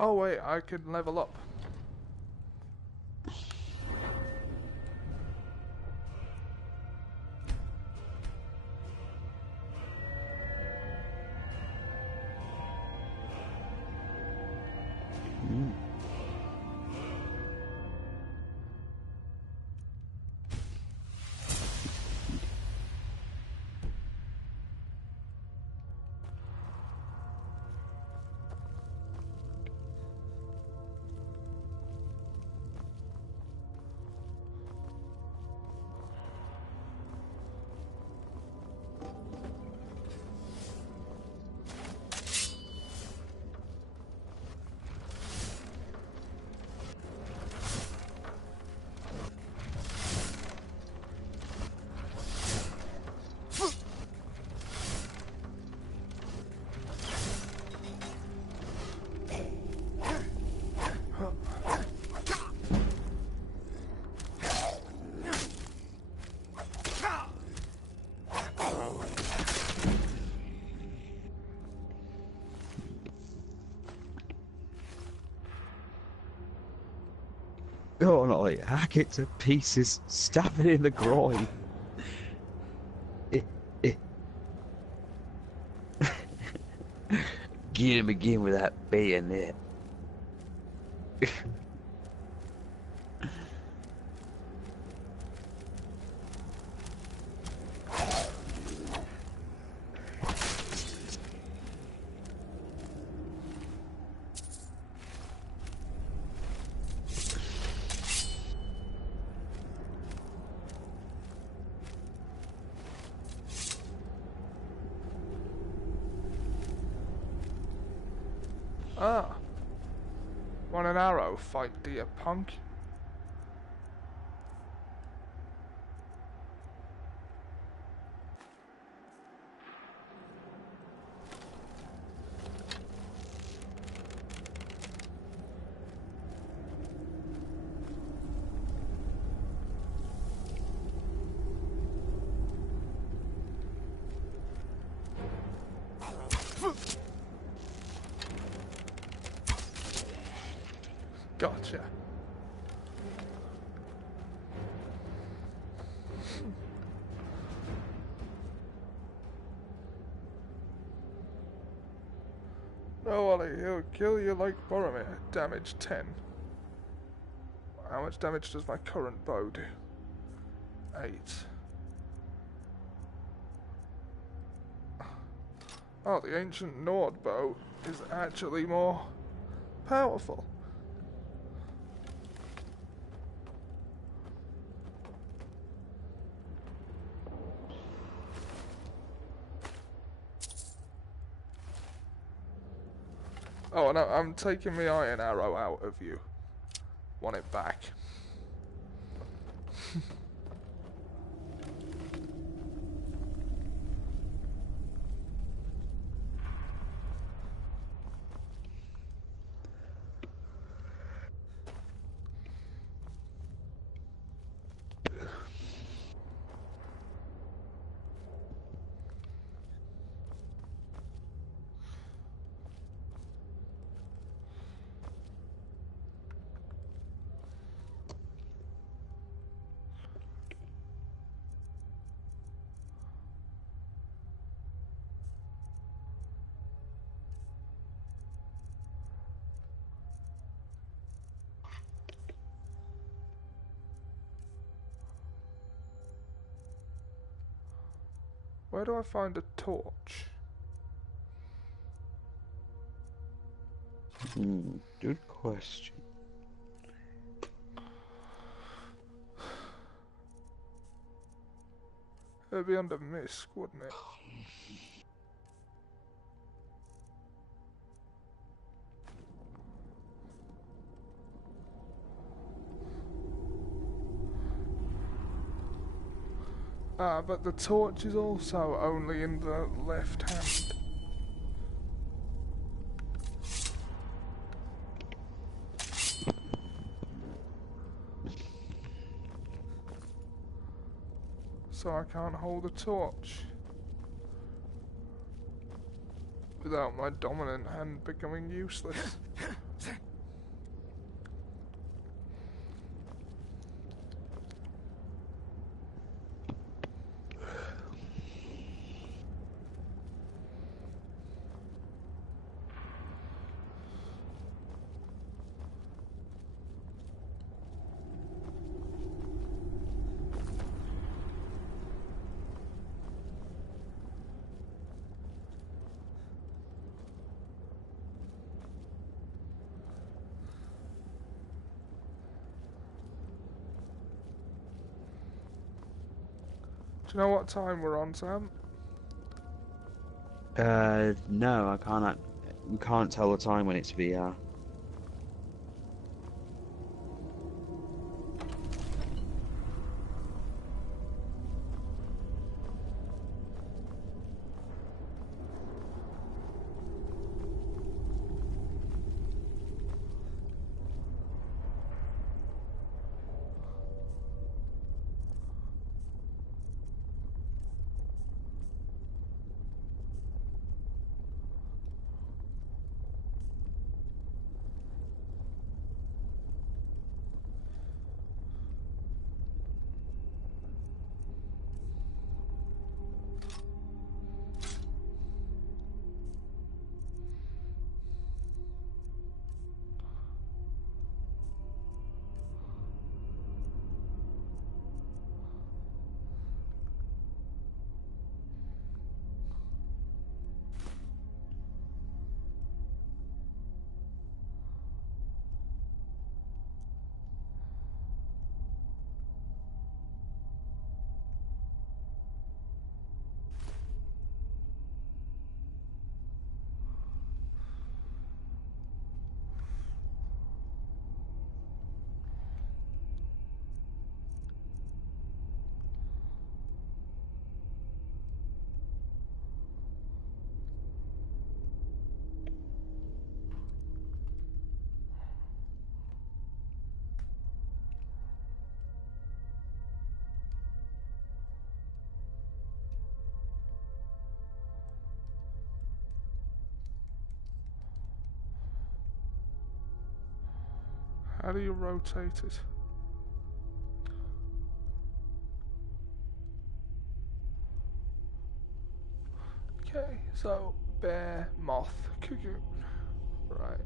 Oh wait, I can level up. Oh, not like hack it to pieces, stab it in the groin. It. Get him again with that bayonet. Ah. Want an arrow fight, do you, punk? Gotcha. No, Ollie, he'll kill you like Boromir. Damage 10. How much damage does my current bow do? 8. Oh, the ancient Nord bow is actually more powerful. Oh, no, I'm taking my iron arrow out of you. Want it back. Where do I find a torch? Good question. It'd be under Misk, wouldn't it? Ah, but the torch is also only in the left hand. So I can't hold a torch without my dominant hand becoming useless. Do you know what time we're on, Sam? No, I can't. We can't tell the time when it's VR. How do you rotate it? Okay, so bear, moth, cocoon. Right.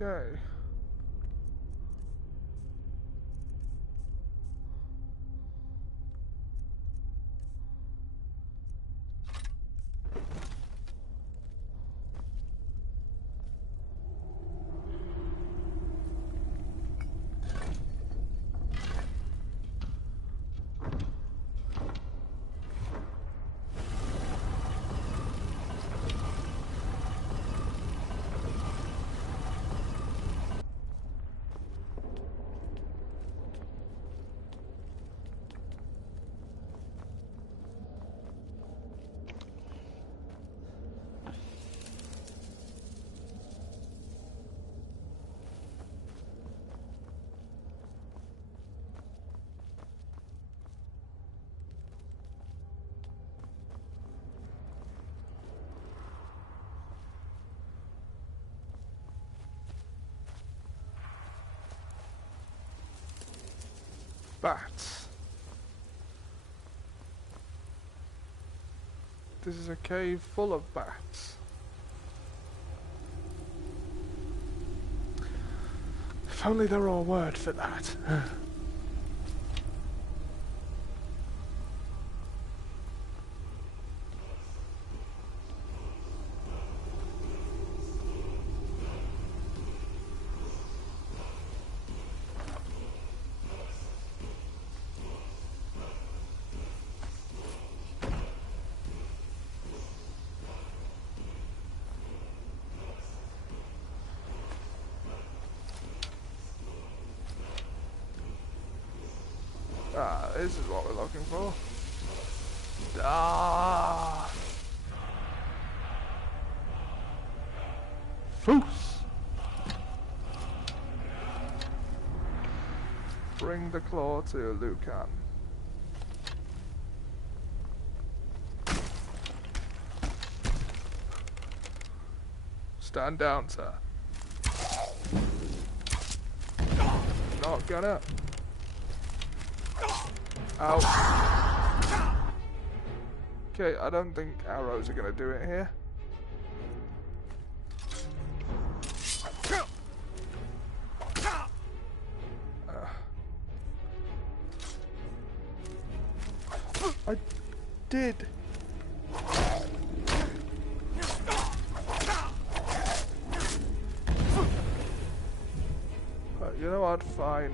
Okay. Bats. This is a cave full of bats. If only there were a word for that. Ah, this is what we're looking for. Ah! Foos! Bring the claw to Lucan. Stand down, sir. Not gonna. Ow. Okay, I don't think arrows are gonna do it here. I did. You know what? Fine.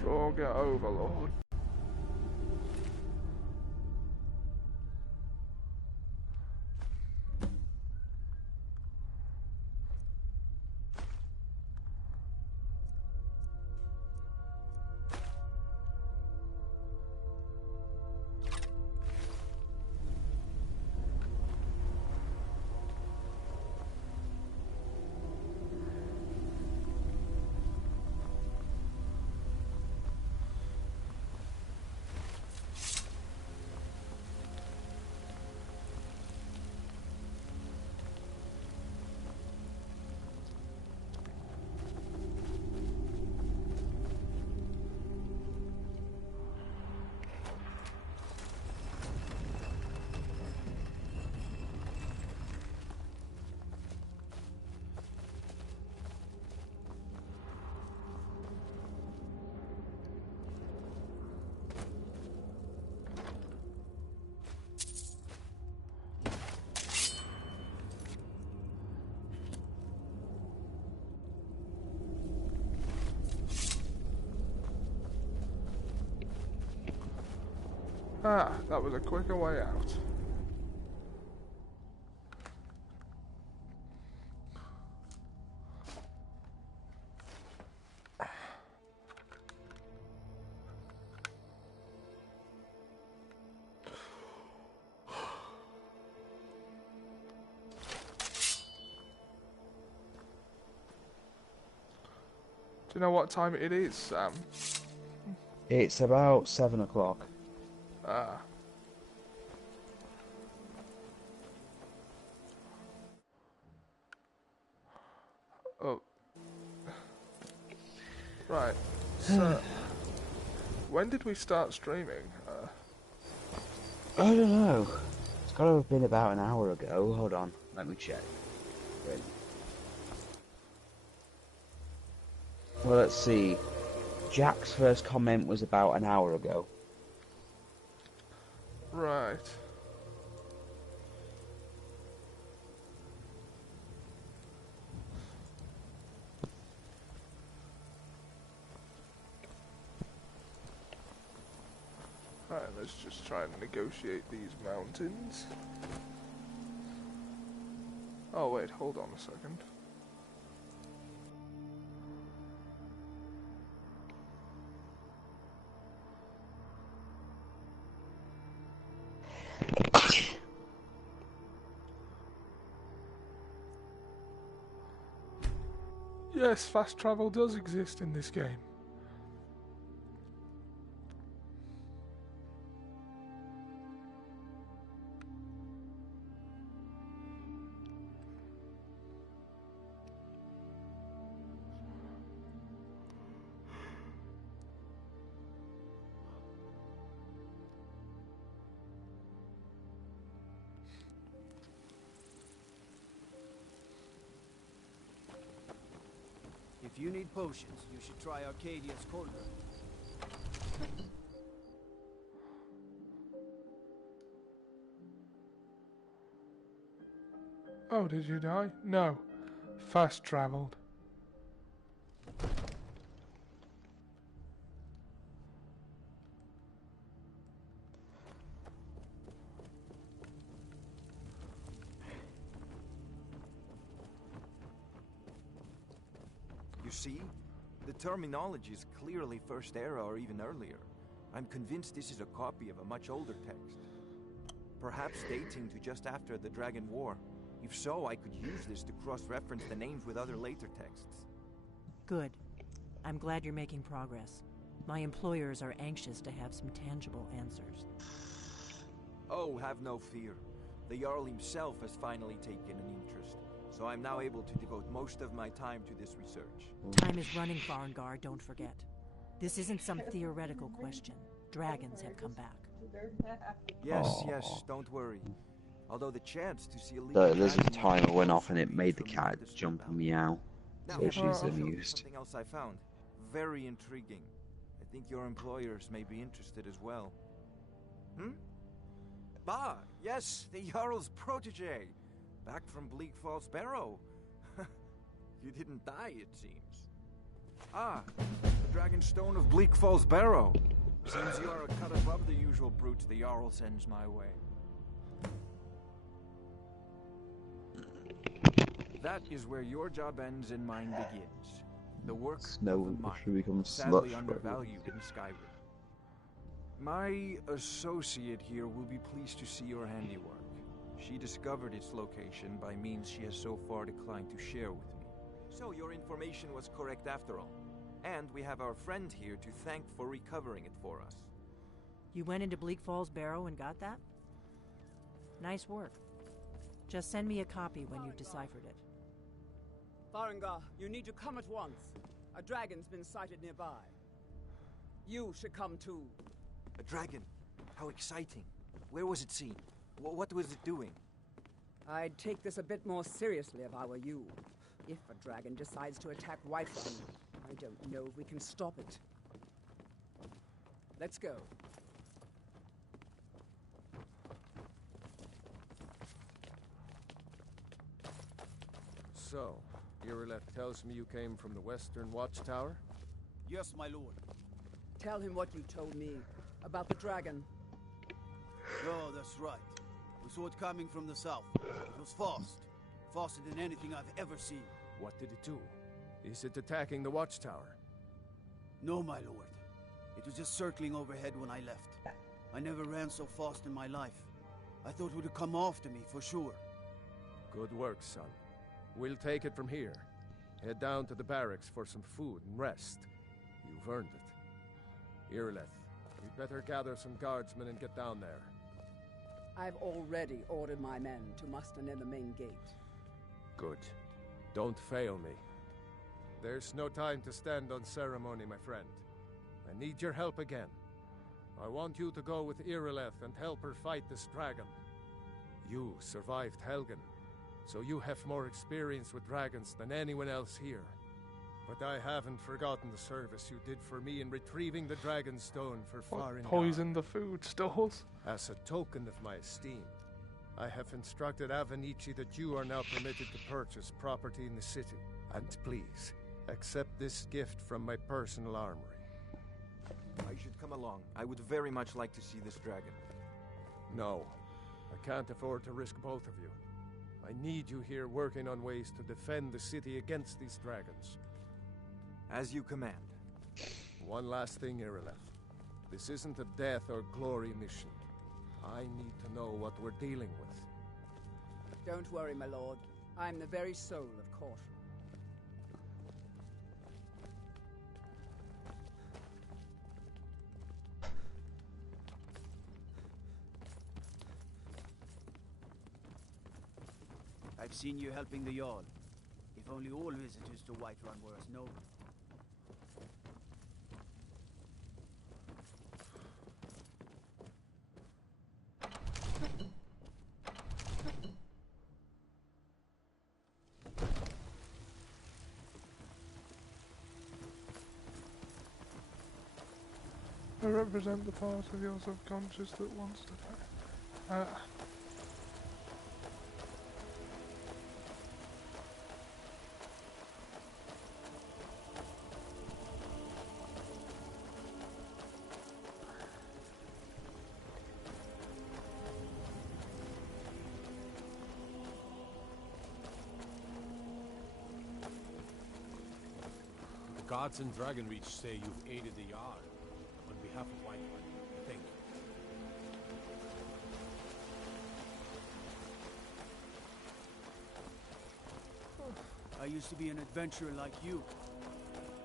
Droga Overlord. Ah, that was a quicker way out. Do you know what time it is, Sam? It's about 7 o'clock. Ah. Oh. Right. So, when did we start streaming? I don't know. It's got to have been about an hour ago. Hold on, let me check. Wait. Well, let's see. Jack's first comment was about an hour ago. Right. Right, let's just try and negotiate these mountains. Oh wait, hold on a second. Yes, fast travel does exist in this game. If you need potions, you should try Arcadia's cauldron. Oh, did you die? No. Fast traveled. You see? The terminology is clearly First Era or even earlier. I'm convinced this is a copy of a much older text. Perhaps dating to just after the Dragon War. If so, I could use this to cross-reference the names with other later texts. Good. I'm glad you're making progress. My employers are anxious to have some tangible answers. Oh, have no fear. The Jarl himself has finally taken an interest, so I'm now able to devote most of my time to this research. Time is running, Farengar, don't forget. This isn't some theoretical question. Dragons have come back. Yes, yes, don't worry. Although the chance to see a The lizard timer went off and it made the cat jump and meow. So she's amused. Something else I found. Very intriguing. I think your employers may be interested as well. Hmm? Ah, yes, the Jarl's protege. Back from Bleak Falls Barrow. You didn't die, it seems. Ah, the Dragon Stone of Bleak Falls Barrow. Seems you are a cut above the usual brutes the Jarl sends my way. That is where your job ends and mine begins. The work Snow of the mine, should become sadly slush. undervalued in Skyrim. My associate here will be pleased to see your handiwork. She discovered its location by means she has so far declined to share with me. So your information was correct after all. And we have our friend here to thank for recovering it for us. You went into Bleak Falls Barrow and got that? Nice work. Just send me a copy when you've deciphered it. Farengar, you need to come at once. A dragon's been sighted nearby. You should come too. A dragon? How exciting. Where was it seen? What was it doing? I'd take this a bit more seriously if I were you. If a dragon decides to attack Whiterun, I don't know if we can stop it. Let's go. So, Irileth tells me you came from the Western Watchtower? Yes, my lord. Tell him what you told me about the dragon. Oh, that's right. We saw it coming from the south. It was fast. Faster than anything I've ever seen. What did it do? Is it attacking the Watchtower? No, my lord. It was just circling overhead when I left. I never ran so fast in my life. I thought it would come after me, for sure. Good work, son. We'll take it from here. Head down to the barracks for some food and rest. You've earned it. Irileth, you'd better gather some guardsmen and get down there. I've already ordered my men to muster near the main gate. Good. Don't fail me. There's no time to stand on ceremony, my friend. I need your help again. I want you to go with Irileth and help her fight this dragon. You survived Helgen, so you have more experience with dragons than anyone else here. But I haven't forgotten the service you did for me in retrieving the Dragon Stone for Farin. Poison the food stores? As a token of my esteem, I have instructed Avenici that you are now permitted to purchase property in the city. And please, accept this gift from my personal armory. I should come along. I would very much like to see this dragon. No, I can't afford to risk both of you. I need you here working on ways to defend the city against these dragons. As you command. One last thing, Irileth. This isn't a death or glory mission. I need to know what we're dealing with. Don't worry, my lord. I'm the very soul of caution. I've seen you helping the Jarl. If only all visitors to Whiterun were as noble. I represent the part of your subconscious that wants to... The guards in Dragonreach say you've aided the Jarl on behalf of Whiterun. Thank you. I used to be an adventurer like you.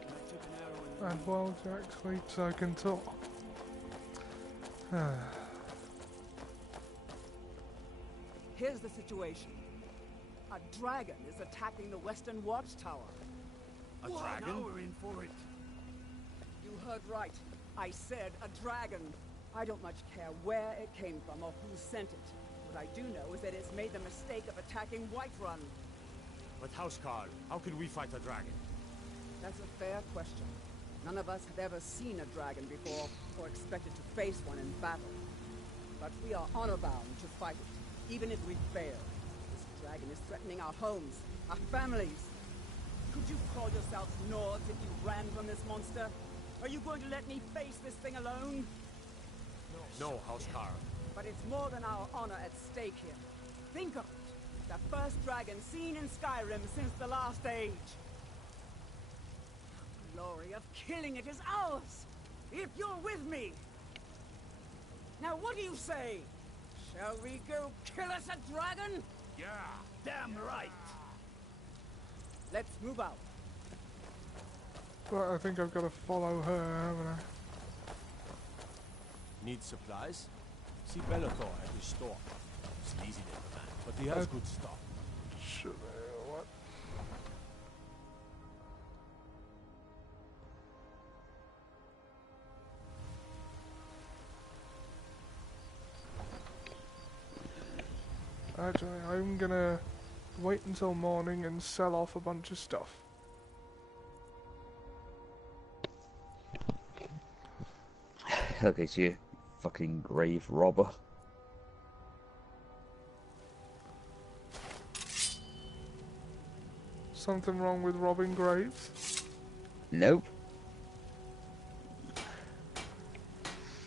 And I took an arrow in the And while Jack sleeps, I can talk. Here's the situation. A dragon is attacking the Western Watchtower. A dragon? Now we're in for it. You heard right. I said a dragon. I don't much care where it came from or who sent it. What I do know is that it's made the mistake of attacking Whiterun. But Housecarl, how can we fight a dragon? That's a fair question. None of us have ever seen a dragon before, or expected to face one in battle. But we are honor-bound to fight it, even if we fail. This dragon is threatening our homes, our families. Could you call yourselves Nords if you ran from this monster? Are you going to let me face this thing alone? No, Housecarl. But it's more than our honor at stake here. Think of it. The first dragon seen in Skyrim since the last age. The glory of killing it is ours, if you're with me. Now what do you say? Shall we go kill us a dragon? Yeah, damn right. Let's move out. But I think I've got to follow her, haven't I? Need supplies? See Bellator at his store. He's an easy little man, but he has good stuff. Should I? What? Actually, I'm gonna wait until morning and sell off a bunch of stuff. Look at you, fucking grave robber. Something wrong with robbing graves? Nope.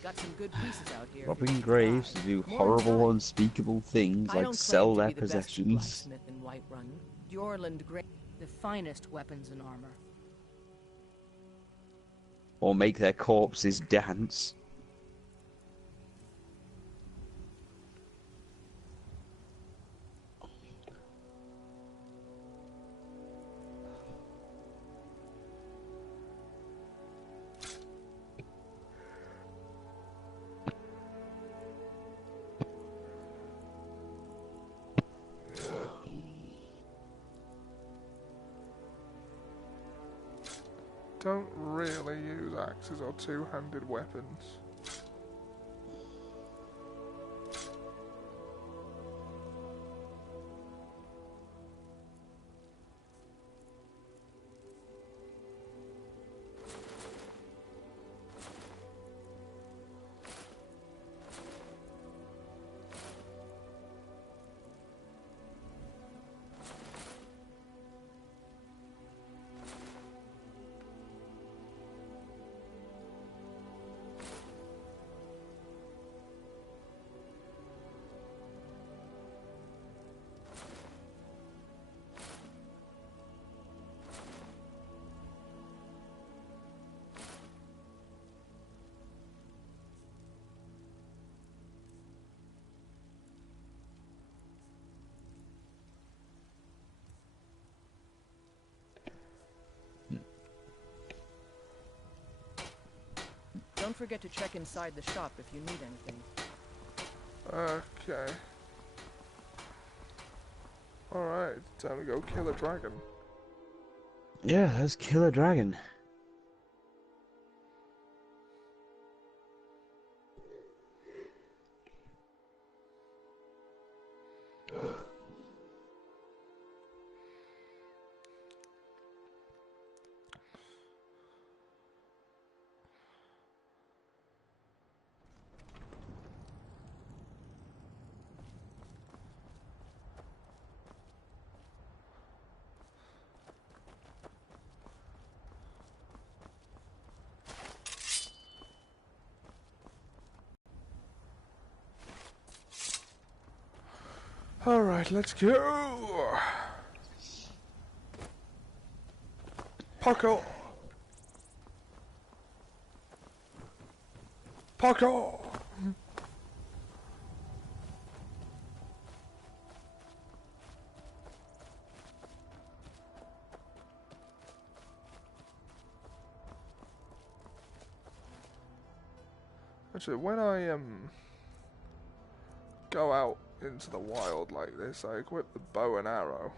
Got some good pieces out here. Robbing graves to do horrible, unspeakable things like sell their possessions. Blacksmith in Whiterun, Jorland the finest weapons and armor. Or make their corpses dance. Don't really use axes or two-handed weapons. Don't forget to check inside the shop if you need anything. Okay. Alright, time to go kill a dragon. Yeah, let's kill a dragon. Alright, let's go! Parkour! Parkour! Actually, when I go out into the wild like this, I equip the bow and arrow.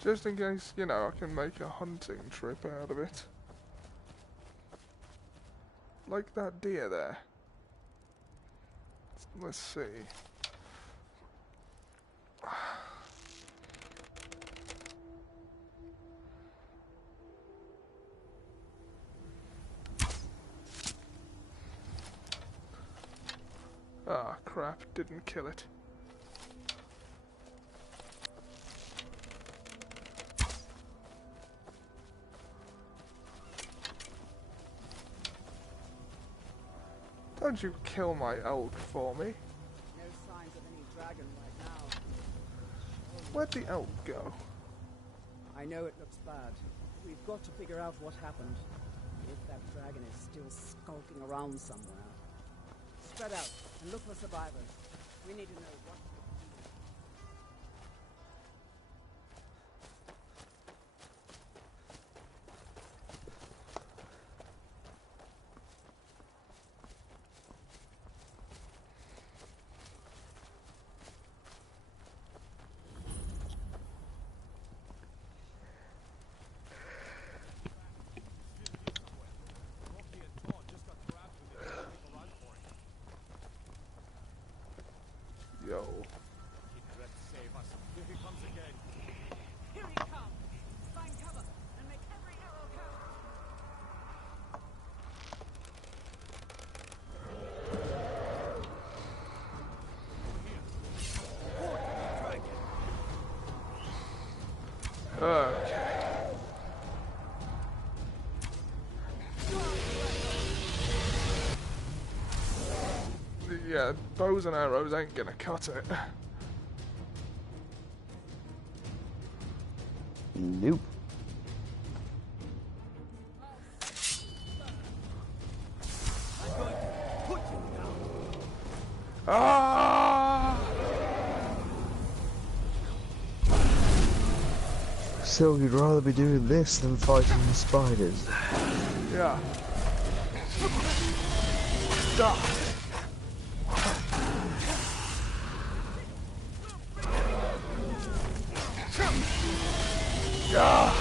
Just in case, you know, I can make a hunting trip out of it. Like that deer there. Let's see. Ah, crap, didn't kill it. Don't you kill my elk for me. No signs of any dragon right now. Where'd the elk go? I know it looks bad. We've got to figure out what happened. If that dragon is still skulking around somewhere. Spread out and look for survivors. We need to know what... Yo. Save us. Here he comes again. Here he comes! Find cover and make every arrow count! Okay. Yeah, bows and arrows ain't gonna cut it. Nope. Ah! So you'd rather be doing this than fighting the spiders? Yeah. Stop. Yeah.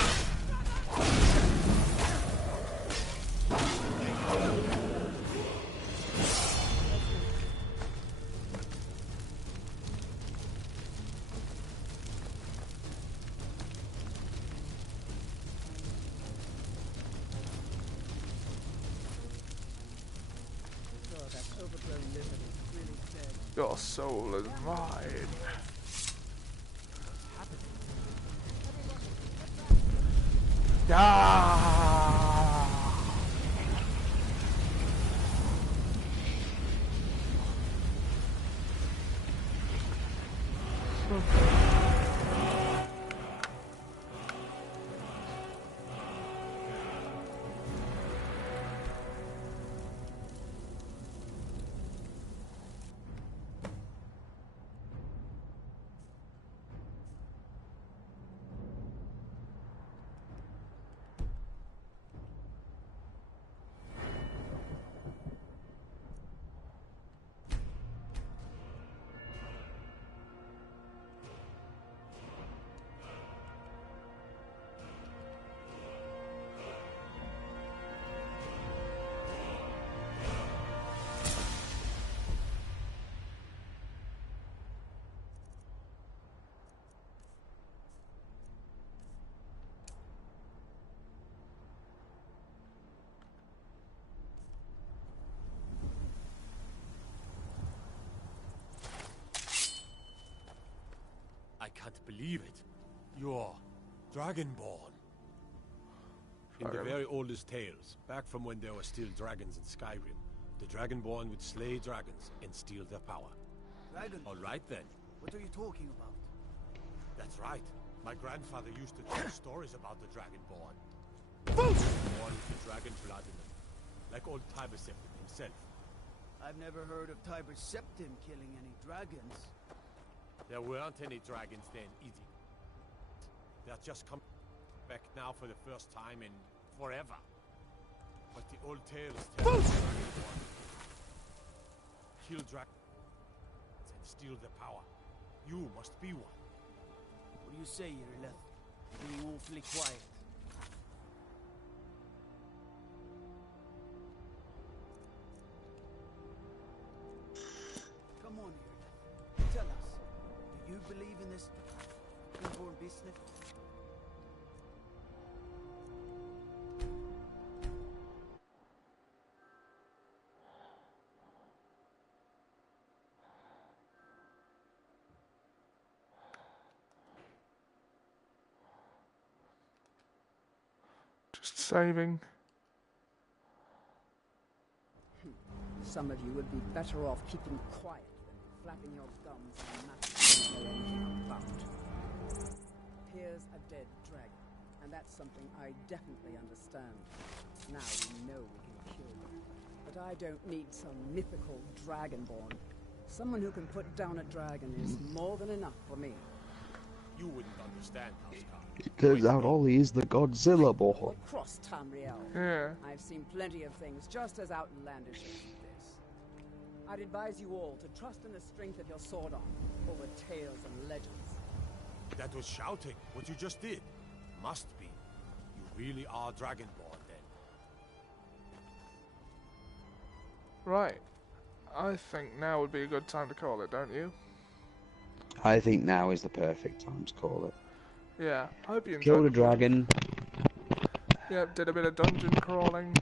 Your soul is mine. Ah! can't believe it. You're Dragonborn. In the very oldest tales, back from when there were still dragons in Skyrim, the Dragonborn would slay dragons and steal their power. Dragon? All right then. What are you talking about? That's right. My grandfather used to tell stories about the Dragonborn. Born with the dragon blood in them, like old Tiber Septim himself. I've never heard of Tiber Septim killing any dragons. There weren't any dragons then, either. They're just coming back now for the first time in forever. But the old tales tell the Dragonborn kill dragons and steal their power. You must be one. What do you say, Irileth? Being awfully quiet. Come on, Irileth. Tell us, do you believe in this inborn business? Just saving. Some of you would be better off keeping quiet than flapping your gums and matters you don't know anything about. Here's a dead dragon, and that's something I definitely understand. Now we know we can kill you. But I don't need some mythical dragonborn. Someone who can put down a dragon is more than enough for me. You wouldn't understand, Housecarl. It turns out Ollie is the Godzilla boy. Across Tamriel. Yeah. I've seen plenty of things just as outlandish as this. I'd advise you all to trust in the strength of your sword arm over tales and legends. That was shouting, what you just did. Must be. You really are Dragonborn, then. Right. I think now would be a good time to call it, don't you? I think now is the perfect time to call it. Yeah, I hope you enjoyed. Killed a dragon. Yep, did a bit of dungeon crawling.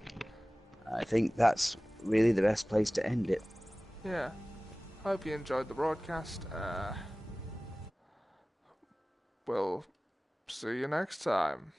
I think that's really the best place to end it. Yeah, hope you enjoyed the broadcast. We'll see you next time.